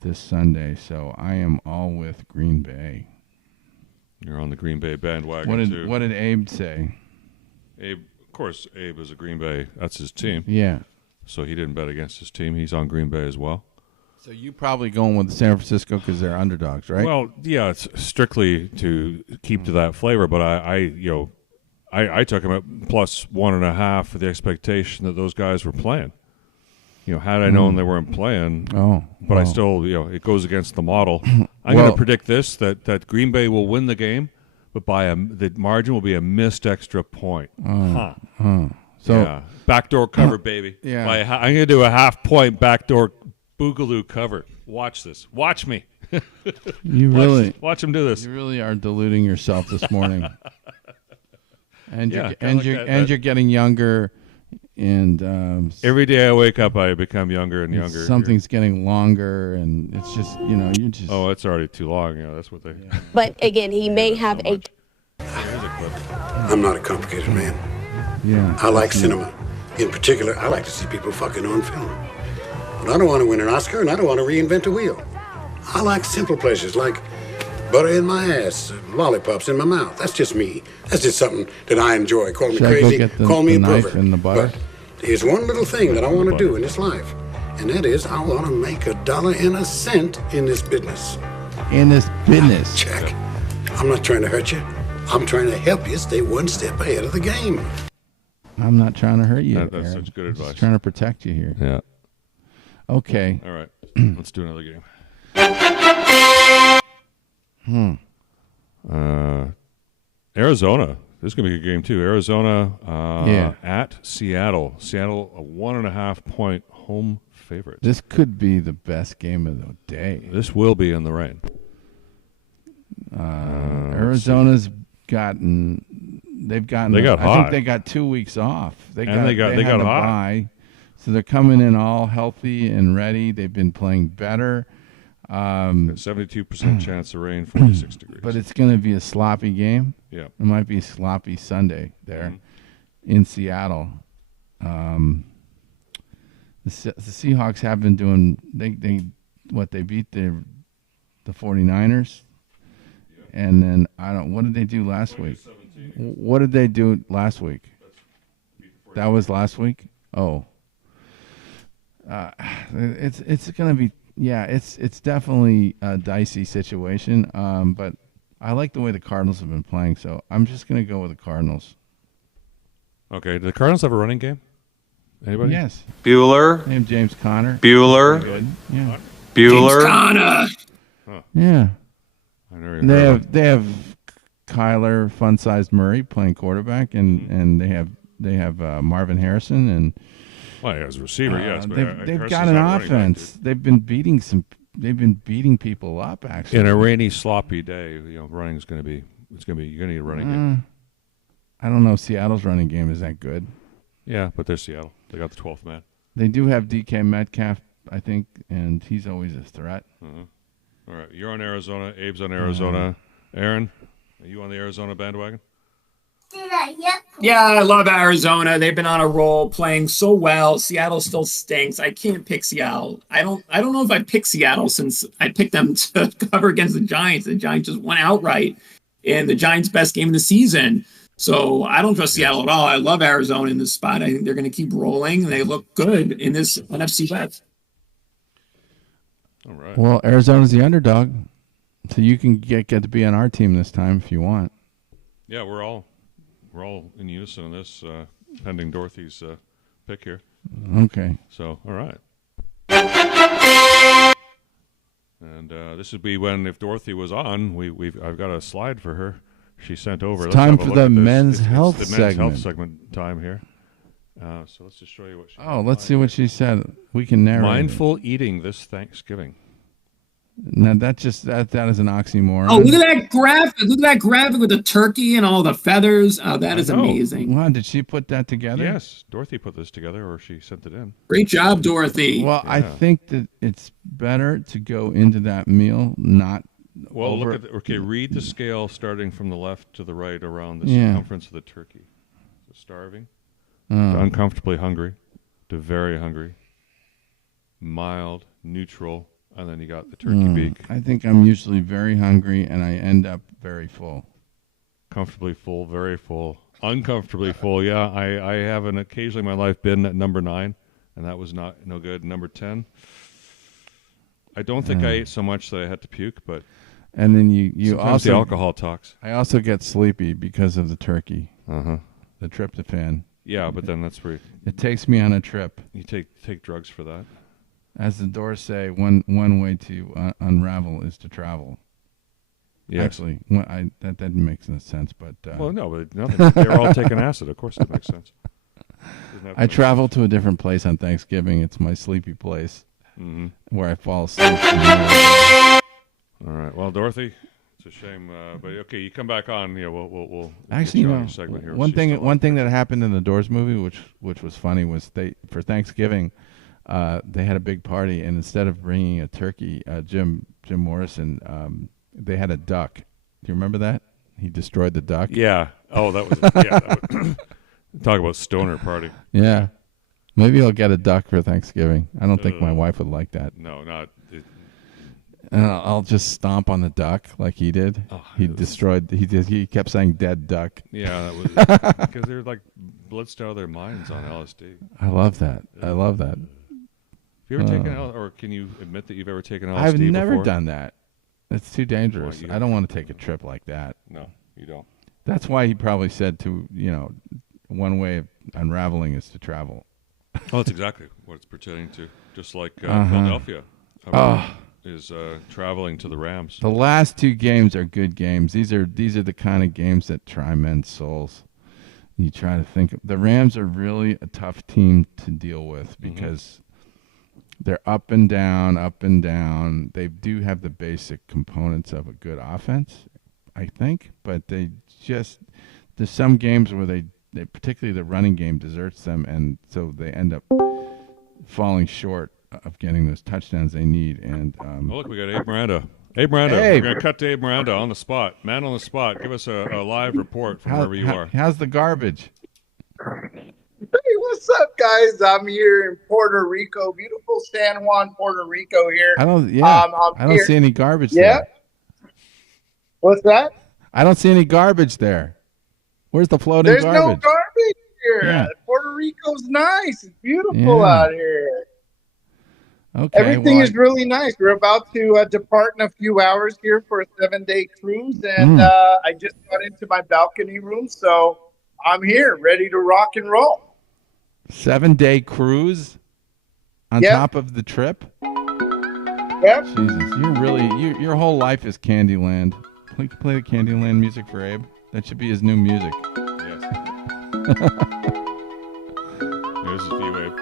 this Sunday. So I am all with Green Bay. You're on the Green Bay bandwagon too. What did Abe say? Abe, of course, Abe is a Green Bay. That's his team. Yeah. So he didn't bet against his team. He's on Green Bay as well. So you probably going with San Francisco because they're underdogs, right? Well, yeah, it's strictly to keep to that flavor, but I took him at plus 1.5 for the expectation that those guys were playing. Had I known they weren't playing, I still, it goes against the model. I'm going to predict this, that Green Bay will win the game, but the margin will be a missed extra point. So backdoor cover, baby. Yeah. I'm going to do a half-point backdoor boogaloo cover. Watch this. Watch me. Watch him do this. You really are deluding yourself this morning. And you're getting younger. And every day I wake up, I become younger and younger. Something's getting longer, and it's just, you're just. Oh, it's already too long. That's what they. Yeah. But again, he may have a. I'm not a complicated man. Yeah. I like cinema. In particular, I like to see people fucking on film. But I don't want to win an Oscar, and I don't want to reinvent a wheel. I like simple pleasures like butter in my ass, lollipops in my mouth. That's just me. That's just something that I enjoy. Call me crazy, call me a pervert. And the butter? But here's one little thing that I want to do in this life, and that is I want to make $1.01 in this business. In this business? Check. I'm not trying to hurt you. I'm trying to help you stay one step ahead of the game. I'm not trying to hurt you. That's such good advice. I'm trying to protect you here. Yeah. Okay. All right. Let's do another game. Arizona. This is going to be a good game, too. Arizona at Seattle. Seattle, a 1.5-point home favorite. This could be the best game of the day. This will be in the rain. Arizona's gotten hot. I think they got 2 weeks off. They got a bye. So they're coming in all healthy and ready. They've been playing better. 72% chance of rain, 46 degrees. But it's going to be a sloppy game. Yeah. It might be a sloppy Sunday there in Seattle. The Seahawks have been doing they beat the 49ers. Yeah. And then what did they do last week? 17. What did they do last week? That was last week? Oh. It's going to be it's definitely a dicey situation, but I like the way the Cardinals have been playing, so I'm just going to go with the Cardinals. Okay, do the Cardinals have a running game? Anybody? Yes. Bueller. Named James Conner. Bueller. Good. Yeah. Bueller. James Conner. Huh. Yeah. They have Kyler Fun-Sized Murray playing quarterback, and they have Marvin Harrison and. Well, as a receiver, yes, but they've got an offense. They've been beating people up. Actually, in a rainy, sloppy day, running is going to be. You're going to need a running game. I don't know. Seattle's running game is that good? Yeah, but they're Seattle. They got the 12th man. They do have DK Metcalf, I think, and he's always a threat. All right, you're on Arizona. Abe's on Arizona. Aaron, are you on the Arizona bandwagon? Yeah, I love Arizona. They've been on a roll, playing so well. Seattle still stinks. I can't pick Seattle. I don't know if I pick Seattle since I picked them to cover against the Giants. The Giants just won outright in the Giants' best game of the season. So I don't trust Seattle at all. I love Arizona in this spot. I think they're going to keep rolling, and they look good in this NFC West. All right. Well, Arizona's the underdog, so you can get to be on our team this time if you want. Yeah, we're all in unison on this, pending Dorothy's pick here. Okay. So, all right. And this would be when, if Dorothy was on, I've got a slide for her. She sent over. It's time for the men's health segment. It's the men's health segment time here. So let's just show you what she. Oh, let's see what she said. We can narrate. Mindful eating this Thanksgiving. No, that is an oxymoron. Oh, look at that graphic! Look at that graphic with the turkey and all the feathers. Oh, that is amazing. Wow, did she put that together? Yes, Dorothy put this together, or she sent it in. Great job, Dorothy. Well, yeah. I think that it's better to go into that meal not. Well, look at read the scale starting from the left to the right around the circumference of the turkey. So starving, to uncomfortably hungry, to very hungry, mild, neutral, and then you got the turkey beak. I think I'm usually very hungry and I end up very full. Comfortably full, very full, uncomfortably full. Yeah, I have occasionally in my life been at number 9, and that was no good. Number 10. I don't think I ate so much that I had to puke, but. And then you also the alcohol talks. I also get sleepy because of the turkey. The tryptophan. Yeah, but then that's where it takes me on a trip. You take drugs for that. As the Doors say, one way to unravel is to travel. Yes. Actually, that didn't make no sense, but well, no, but nothing. They were all taking acid. Of course, it makes sense. I travel to a different place on Thanksgiving. It's my sleepy place where I fall asleep. All right. Well, Dorothy, it's a shame, but okay, you come back on. Yeah, we'll actually, segment here. One thing that happened in the Doors movie, which was funny, was for Thanksgiving, they had a big party, and instead of bringing a turkey, Jim Morrison, they had a duck. Do you remember that? He destroyed the duck. Yeah. Oh, that was talk about stoner party. Yeah. Maybe I'll get a duck for Thanksgiving. I don't think my wife would like that. No, not. I'll just stomp on the duck like he did. Oh, he kept saying dead duck. Yeah, that was because they're like blitzed out of their minds on LSD. I love that. Have you ever taken or can you admit that you've ever taken LSD I've never before? Done that. It's too dangerous. I don't want to take a trip like that. No, you don't. That's why he probably said one way of unraveling is to travel. Oh, that's exactly what it's pertaining to. Just like Philadelphia. Is traveling to the Rams. The last 2 games are good games. These are the kind of games that try men's souls. You try to think. The Rams are really a tough team to deal with because they're up and down, up and down. They do have the basic components of a good offense, I think, but there's some games where they particularly the running game deserts them, and so they end up falling short of getting those touchdowns they need. And look, we got Abe Miranda. Abe Miranda, we're going to cut to Abe Miranda on the spot. Man on the spot. Give us a live report from wherever you are. How's the garbage? Hey, what's up, guys? I'm here in Puerto Rico, beautiful San Juan, Puerto Rico here. I don't see any garbage there. What's that? I don't see any garbage there. Where's the floating garbage? There's no garbage here. Yeah. Puerto Rico's nice. It's beautiful out here. Okay, everything is really nice. We're about to depart in a few hours here for a 7-day cruise, and I just got into my balcony room, so I'm here, ready to rock and roll. 7-day cruise on top of the trip? Yep. Jesus, your whole life is Candyland. Play the Candyland music for Abe. That should be his new music. Yes. Here's for you, Abe.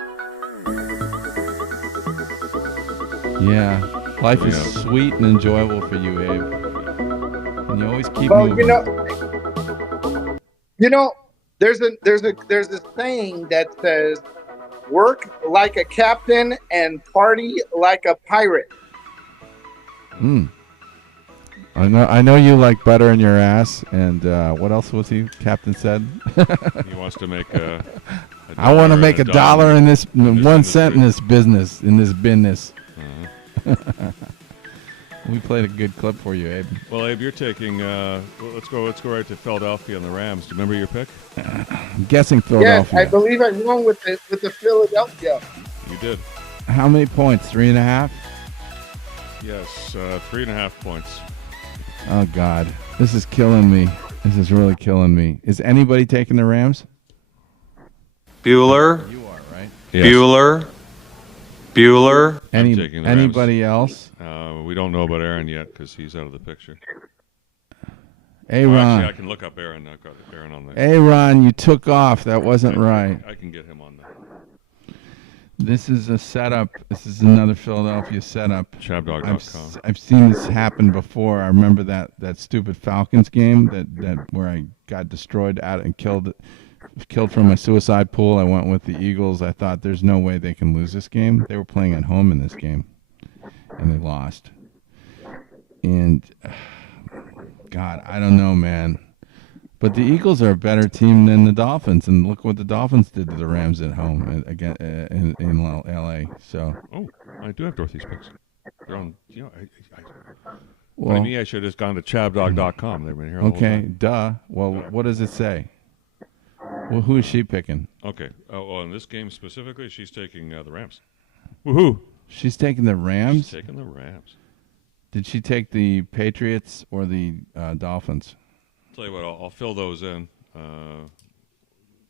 Yeah, life is sweet and enjoyable for you, Abe. And you always keep moving. There's a saying that says, "Work like a captain and party like a pirate." I know you like butter in your ass, and what else was Captain said? He wants to make a I want to make $1 in this 1 cent in this business, We played a good clip for you, Abe. Well, Abe, you're taking. Let's go right to Philadelphia and the Rams. Do you remember your pick? I'm guessing Philadelphia. Yes, I believe I won with the Philadelphia. You did. How many points? 3.5. Yes, 3.5 points. Oh God, this is killing me. This is really killing me. Is anybody taking the Rams? Bueller. You are, right? Yes. Bueller. Anybody else? We don't know about Aaron yet because he's out of the picture. Aaron. Actually, I can look up Aaron. I've got Aaron on there. Aaron, you took off. That wasn't right. I can get him on there. This is a setup. This is another Philadelphia setup. Chabdog.com. I've seen this happen before. I remember that stupid Falcons game that where I got destroyed out and killed from my suicide pool. I went with the Eagles. I thought there's no way they can lose this game. They were playing at home in this game, and they lost. And God, I don't know, man. But the Eagles are a better team than the Dolphins, and look what the Dolphins did to the Rams at home again in L.A. So. Oh, I do have Dorothy's picks. They're on. Well, me, I should have just gone to chabdog.com. They've been here. Okay, duh. Well, what does it say? Well, who is she picking? Okay. Well, in this game specifically, she's taking the Rams. Woohoo! She's taking the Rams. She's taking the Rams. Did she take the Patriots or the Dolphins? Tell you what, I'll fill those in.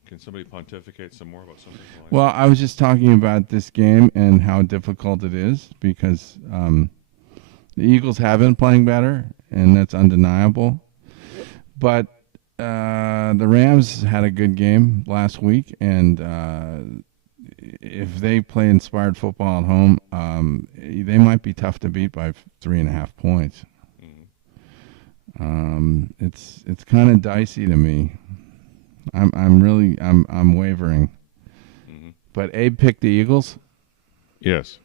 Can somebody pontificate some more about something? Well, I was just talking about this game and how difficult it is because the Eagles have been playing better, and that's undeniable. But the Rams had a good game last week, and if they play inspired football at home, they might be tough to beat by 3.5 points. It's kind of dicey to me. I'm wavering. Mm-hmm. But Abe picked the Eagles? Yes.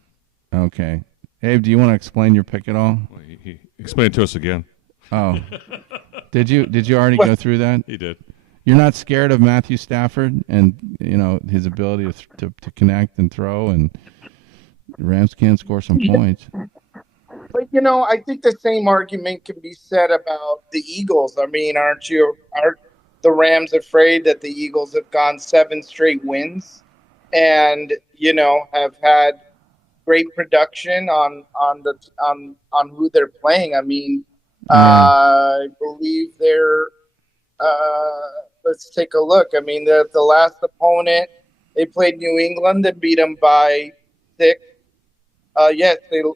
Okay. Abe, do you want to explain your pick at all? Well, he explained it to us again. Oh. Did you already go through that? He did. You're not scared of Matthew Stafford and his ability to connect and throw, and the Rams can score some points. But I think the same argument can be said about the Eagles. I mean, aren't the Rams afraid that the Eagles have gone 7 straight wins and have had great production on who they're playing? I mean, I believe they're. Let's take a look. I mean, the last opponent they played New England and beat them by 6. Yes, no,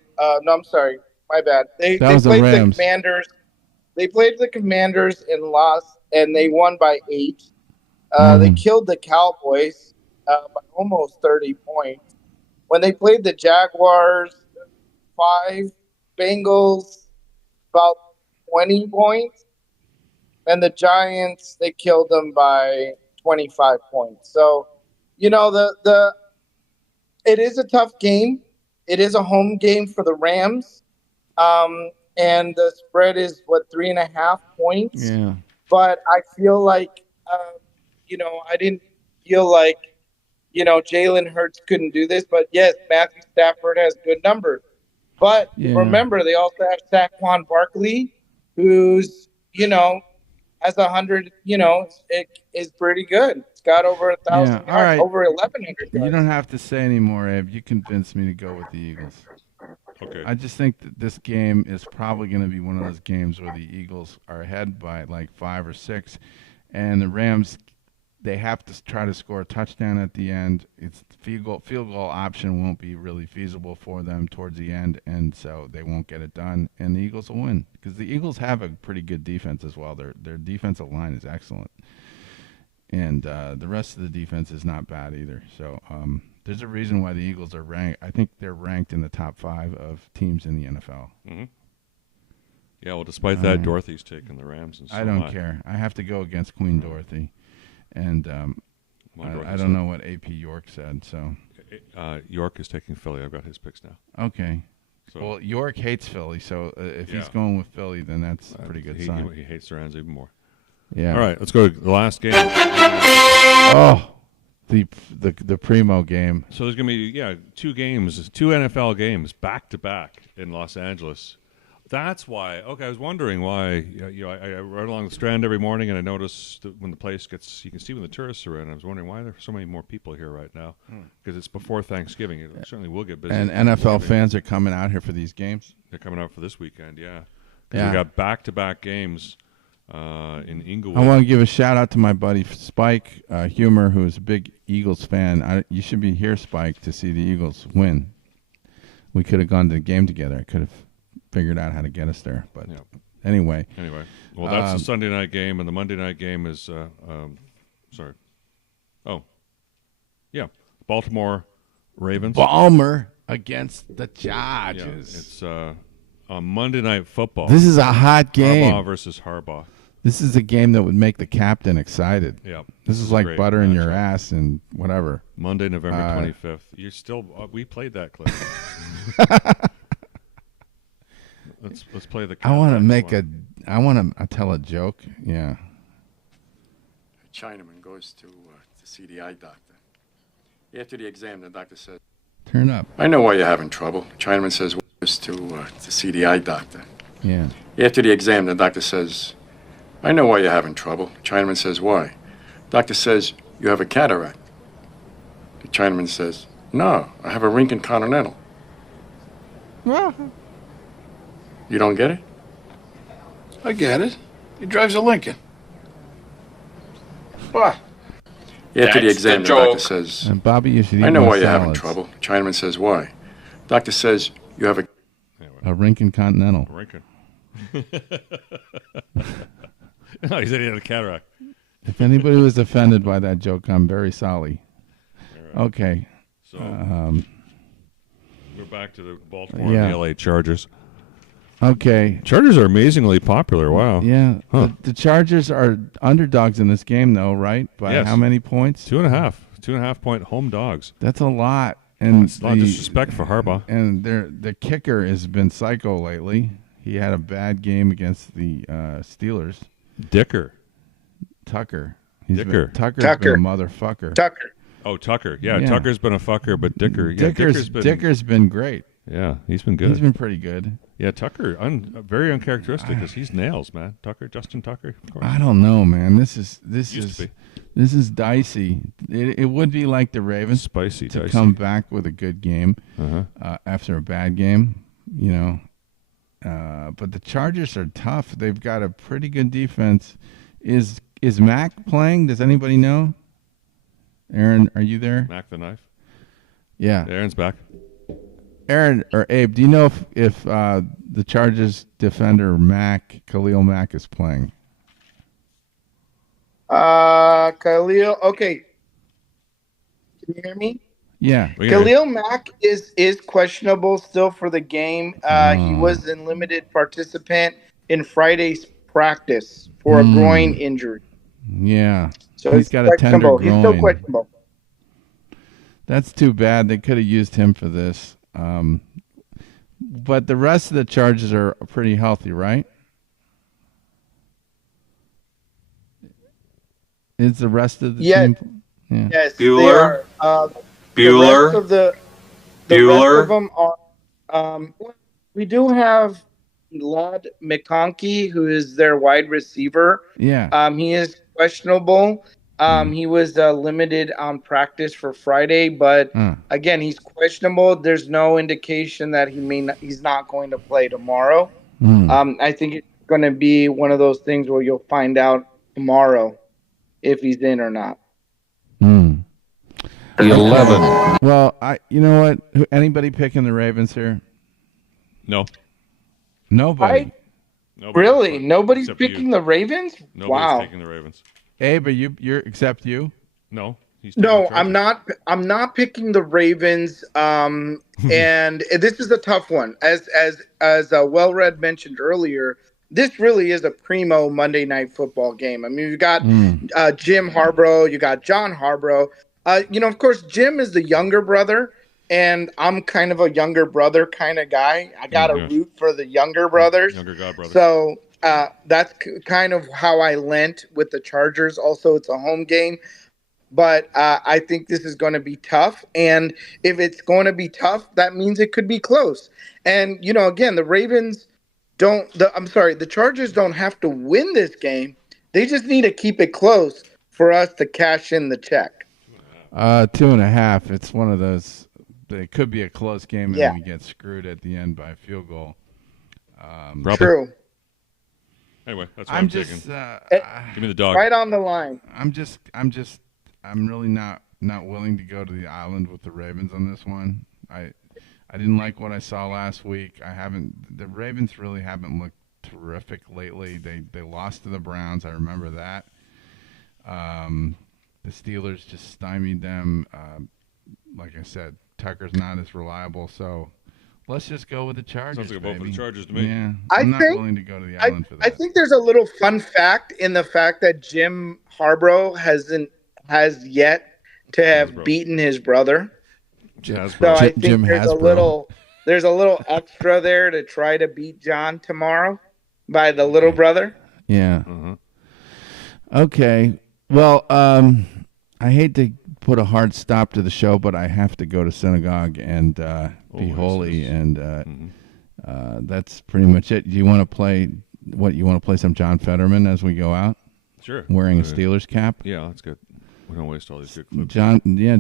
I'm sorry. My bad. They played the Commanders. They played the Commanders and lost, and they won by 8. They killed the Cowboys by almost 30 points. When they played the Jaguars, 5, Bengals, about 20 points, and the Giants, they killed them by 25 points. So, it is a tough game. It is a home game for the Rams. And the spread is 3.5 points. Yeah. But I feel like, I didn't feel like, Jalen Hurts couldn't do this. But yes, Matthew Stafford has good numbers. But remember, they also have Saquon Barkley, who's, has 100, it is pretty good. It's got over 1,000 yards, right. over 1,100 yards. You don't have to say anymore, Abe. You convinced me to go with the Eagles. Okay. I just think that this game is probably going to be one of those games where the Eagles are ahead by like 5 or 6, and the Rams, they have to try to score a touchdown at the end. It's field goal option won't be really feasible for them towards the end, and so they won't get it done. And the Eagles will win because the Eagles have a pretty good defense as well. Their defensive line is excellent, and the rest of the defense is not bad either. So. There's a reason why the Eagles are ranked. I think they're ranked in the top 5 of teams in the NFL. Mm-hmm. Yeah, well, despite that, Dorothy's taking the Rams. And so I don't care. I have to go against Queen Dorothy. And I don't know what AP York said. So York is taking Philly. I've got his picks now. Okay. So, well, York hates Philly, so if he's going with Philly, then that's a pretty good sign. He hates the Rams even more. Yeah. All right, let's go to the last game. Oh. The Primo game. So there's going to be 2 games, 2 NFL games back to back in Los Angeles. That's why. Okay, I was wondering why. I ride along the Strand every morning, and I noticed that when the place gets, you can see when the tourists are in. I was wondering why there are so many more people here right now because it's before Thanksgiving. It certainly will get busy. And NFL fans are coming out here for these games. They're coming out for this weekend. Yeah. We got back to back games. In Inglewood. I want to give a shout out to my buddy Spike Humer, who is a big Eagles fan. You should be here, Spike, to see the Eagles win. We could have gone to the game together. I could have figured out how to get us there. But anyway. Well, that's the Sunday night game, and the Monday night game is Baltimore Ravens. Balmer against the Chargers. Yeah, it's on Monday Night Football. This is a hot game. Harbaugh versus Harbaugh. This is a game that would make the captain excited. Yeah. This is like butter in your ass and whatever. Monday, November 25th. You're still. We played that clip. Let's play the. I want to make a. I want to tell a joke. Yeah. A Chinaman goes to see the eye doctor. After the exam, the doctor says, "Turn up." I know why you're having trouble. The Chinaman says, "Goes to see the eye doctor." Yeah. After the exam, the doctor says, I know why you're having trouble. The Chinaman says, why? Doctor says, you have a cataract. The Chinaman says, no, I have a Lincoln Continental. You don't get it? I get it. He drives a Lincoln. What? After the exam, the doctor says, and Bobby, you should eat I know more why you're having salads. trouble. The Chinaman says, why? Doctor says, you have a Lincoln Continental. Lincoln. No, he said he had a cataract. If anybody was offended by that joke, I'm very sorry. Right. Okay. So we're back to the Baltimore and the LA Chargers. Okay. Chargers are amazingly popular. Wow. Yeah. Huh. The Chargers are underdogs in this game, though, right? By how many points? 2.5. 2.5-point home dogs. That's a lot. And it's a lot of disrespect for Harbaugh. And the kicker has been psycho lately. He had a bad game against the Steelers. Tucker. Tucker's been a motherfucker. Tucker. Oh, Tucker. Yeah, Tucker's been a fucker, but Dicker. Yeah, Dicker's been great. Yeah, he's been good. He's been pretty good. Yeah, Tucker, very uncharacteristic because he's nails, man. Justin Tucker, of course. I don't know, man. This is dicey. It would be like the Ravens to come back with a good game after a bad game, you know. But the Chargers are tough. They've got a pretty good defense. Is Mac playing? Does anybody know? Aaron, are you there? Mac the Knife? Yeah. Aaron's back. Aaron or Abe, do you know if the Chargers defender Khalil Mack is playing? Khalil, okay. Can you hear me? Yeah. Khalil Mack is questionable still for the game. He was in limited participant in Friday's practice for a groin injury. Yeah. So he's got a tender groin. He's still questionable. That's too bad. They could have used him for this. But the rest of the Chargers are pretty healthy, right? Is the rest of the team? Yeah. Yes, Bueller. they are. Bueller. The rest of them are. We do have Lod McConkey, who is their wide receiver. Yeah. He is questionable. He was limited on practice for Friday, but again, he's questionable. There's no indication that he's not going to play tomorrow. I think it's going to be one of those things where you'll find out tomorrow if he's in or not. 11. Well, you know what? Anybody picking the Ravens here? No. Nobody. Really? Nobody's picking the Ravens? Nobody's picking the Ravens. But you're except you? No. I'm not. I'm not picking the Ravens. And this is a tough one. As Well-Read mentioned earlier, this really is a primo Monday Night Football game. I mean, you got Jim Harbaugh, you got John Harbaugh. Of course, Jim is the younger brother, and I'm kind of a younger brother kind of guy. I got to root for the younger brothers. Younger godbrother. So that's kind of how I lent with the Chargers. Also, it's a home game. But I think this is going to be tough. And if it's going to be tough, that means it could be close. And, again, the Chargers don't have to win this game. They just need to keep it close for us to cash in the check. 2.5. It's one of those. It could be a close game, and then we get screwed at the end by a field goal. True. Anyway, that's what I'm taking. Give me the dog. Right on the line. I'm really not willing to go to the island with the Ravens on this one. I didn't like what I saw last week. The Ravens really haven't looked terrific lately. They lost to the Browns. I remember that. The Steelers just stymied them. Like I said, Tucker's not as reliable. So let's just go with the Chargers. Sounds like a vote for the Chargers to me. Yeah, I'm not willing to go to the island for that. I think there's a little fun fact in the fact that Jim Harbaugh has yet to have beaten his brother. So I think there's a little extra there to try to beat John tomorrow by the little brother. Yeah. Okay. Well, I hate to put a hard stop to the show, but I have to go to synagogue and be holy, and that's pretty much it. Do you want to play You want to play some John Fetterman as we go out? Sure. Wearing a Steelers cap? Yeah, that's good. We don't waste all these good clips.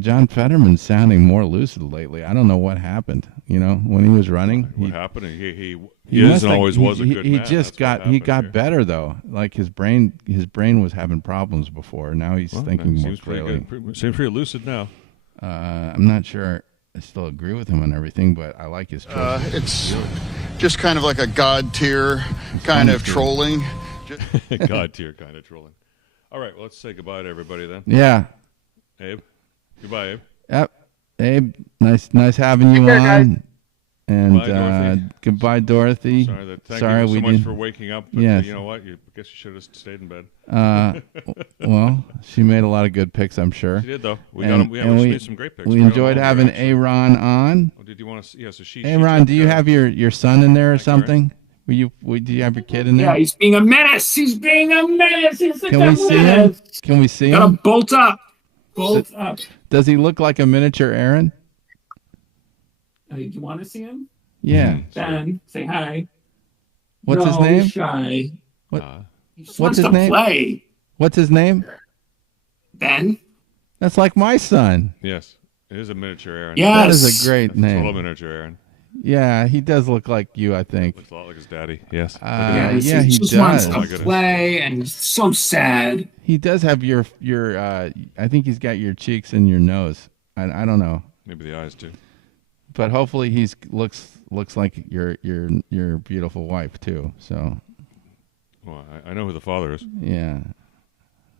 John Fetterman's sounding more lucid lately. I don't know what happened. When he was running. What happened? He isn't always was a good man. He got better though. Like his brain was having problems before. Now he's thinking more clearly. Seems pretty lucid now. I'm not sure I still agree with him on everything, but I like his choice. It's just kind of like a God tier kind of trolling. God tier kind of trolling. All right, well, let's say goodbye to everybody then. Yeah. Abe. Goodbye, Abe. Yep. Abe, nice having you on. Guys. And goodbye, Dorothy. Thank you so much for waking up. But you know what? I guess you should have stayed in bed. Well, she made a lot of good picks, I'm sure. She did, though. We made some great picks. We enjoyed having Aaron on. Oh, did you want to? Yeah. So Aaron, do you have your son in there or something? Do you have your kid in there? Yeah, he's being a menace. He's being a menace. Can we see him? Can we see him? Gotta bolt up. Bolt up. Does he look like a miniature Aaron? Do you want to see him? Yeah. Ben, say hi. What's his name? He's shy. What's his name? Play. What's his name? Ben. That's like my son. Yes, it is a miniature Aaron. Yes. That is a great name. Total miniature Aaron. Yeah, he does look like you, I think. Looks a lot like his daddy. Yes. Yeah, he just does. wants to play, and he's so sad. He does have your. I think he's got your cheeks and your nose. I don't know. Maybe the eyes too. But hopefully he looks like your beautiful wife too. So. Well, I know who the father is. Yeah.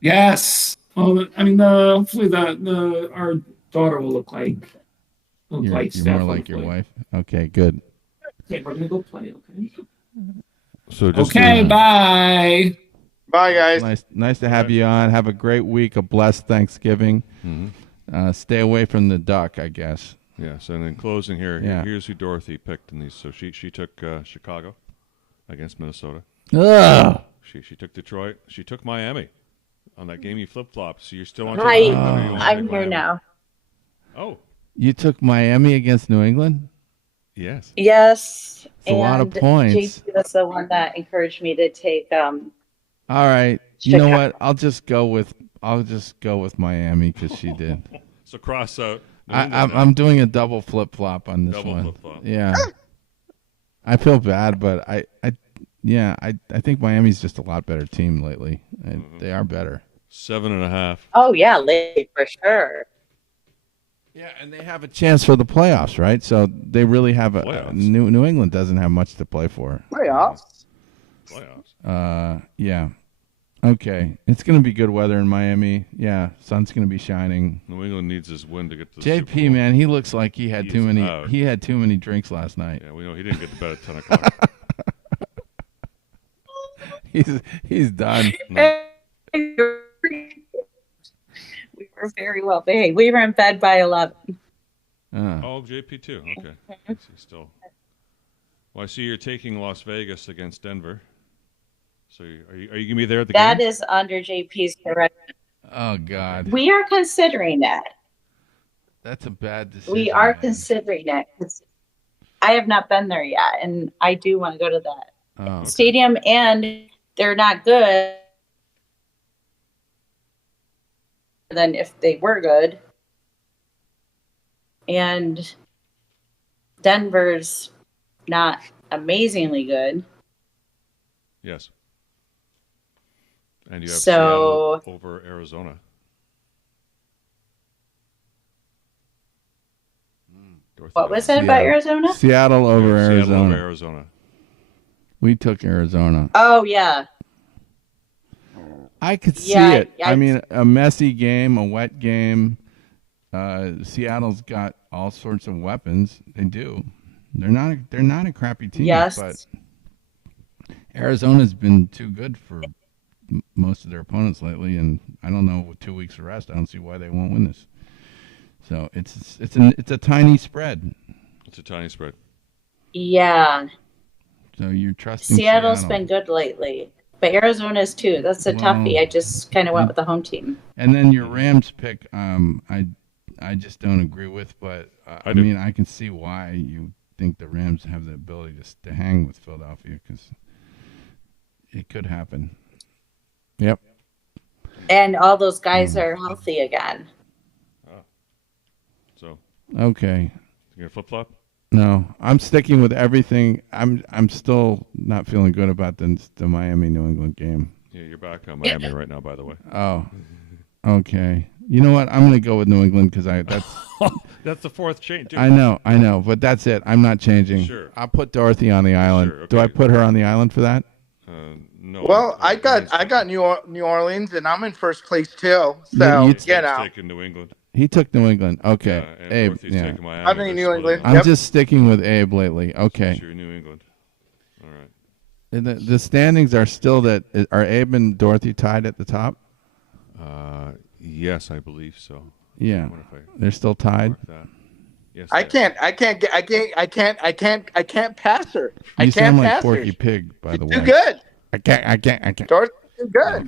Yes. Well, I mean, hopefully our daughter will look like. You're more like your wife. Okay, good. Okay, we're gonna go play. Okay. So bye. Bye, guys. Nice to have you on. Have a great week. A blessed Thanksgiving. Mm-hmm. Stay away from the duck, I guess. Yes, and in closing here, Yeah. here's who Dorothy picked in these. So she took Chicago against Minnesota. Ugh. She took Detroit. She took Miami on that game you flip-flopped. So you're still on. Hi, I'm here now. Oh. You took Miami against New England? Yes. Yes. It's a lot of points. JP was the one that encouraged me to take. All right. You know what? I'll just go with Miami because she did. So cross out. I'm doing a double flip-flop on this one. Double flip-flop. Yeah. I feel bad, but I think Miami's just a lot better team lately. They are better. 7.5. Oh yeah, late for sure. Yeah, and they have a chance for the playoffs, right? So they really have New England doesn't have much to play for. Playoffs. Yeah. Okay. It's going to be good weather in Miami. Yeah, sun's going to be shining. New England needs this win to get to the Super JP, Bowl. man, he looks like he had too many. Out. He had too many drinks last night. Yeah, we know he didn't get to bed at 10 o'clock. He's done. No. We were very well behaved. We were in bed by 11. Oh, JP too. Okay. I see still. Well, I see you're taking Las Vegas against Denver. So are you going to be there at the game? That is under JP's direction. Oh, God. We are considering that. That's a bad decision. We are considering that. I have not been there yet, and I do want to go to that stadium, and they're not good. Than if they were good. And Denver's not amazingly good. Yes. And you have Seattle over Arizona. What was it about Arizona? Seattle over Arizona. Seattle over Arizona. We took Arizona. Oh, yeah. I could see it. I mean, a messy game, a wet game. Seattle's got all sorts of weapons. They do. They're not a crappy team. Yes. But Arizona's been too good for most of their opponents lately, and I don't know, with 2 weeks of rest, I don't see why they won't win this. So it's a tiny spread. It's a tiny spread. Yeah. So you're trusting Seattle's Seattle. been good lately, but Arizona's too. That's a toughie. I just kind of went with the home team. And then your Rams pick, I just don't agree with, but I mean, I can see why you think the Rams have the ability to hang with Philadelphia, because it could happen. Yep. And all those guys are healthy again. So. Okay. You gonna flip flop? No, I'm sticking with everything. I'm still not feeling good about the Miami New England game. Yeah, you're back on Miami right now, by the way. Oh, okay. You know what? I'm going to go with New England because that's the fourth change. I know, but that's it. I'm not changing. Sure. I'll put Dorothy on the island. Sure, okay. Do I put her on the island for that? No. Well, I got New Orleans, and I'm in first place too. So You taking New England. He took New England. Okay, and Abe. Dorothy's Yeah. taking Miami. I'm in New England. I'm just sticking with Abe lately. Okay. Sure, New England. All right. And the standings are still that. Are Abe and Dorothy tied at the top? Yes, I believe so. Yeah, they're still tied. Yes, I can't pass her. You I sound can't like pass Porky her. Pig, by the way. Too good. I can't. Dorothy's too good.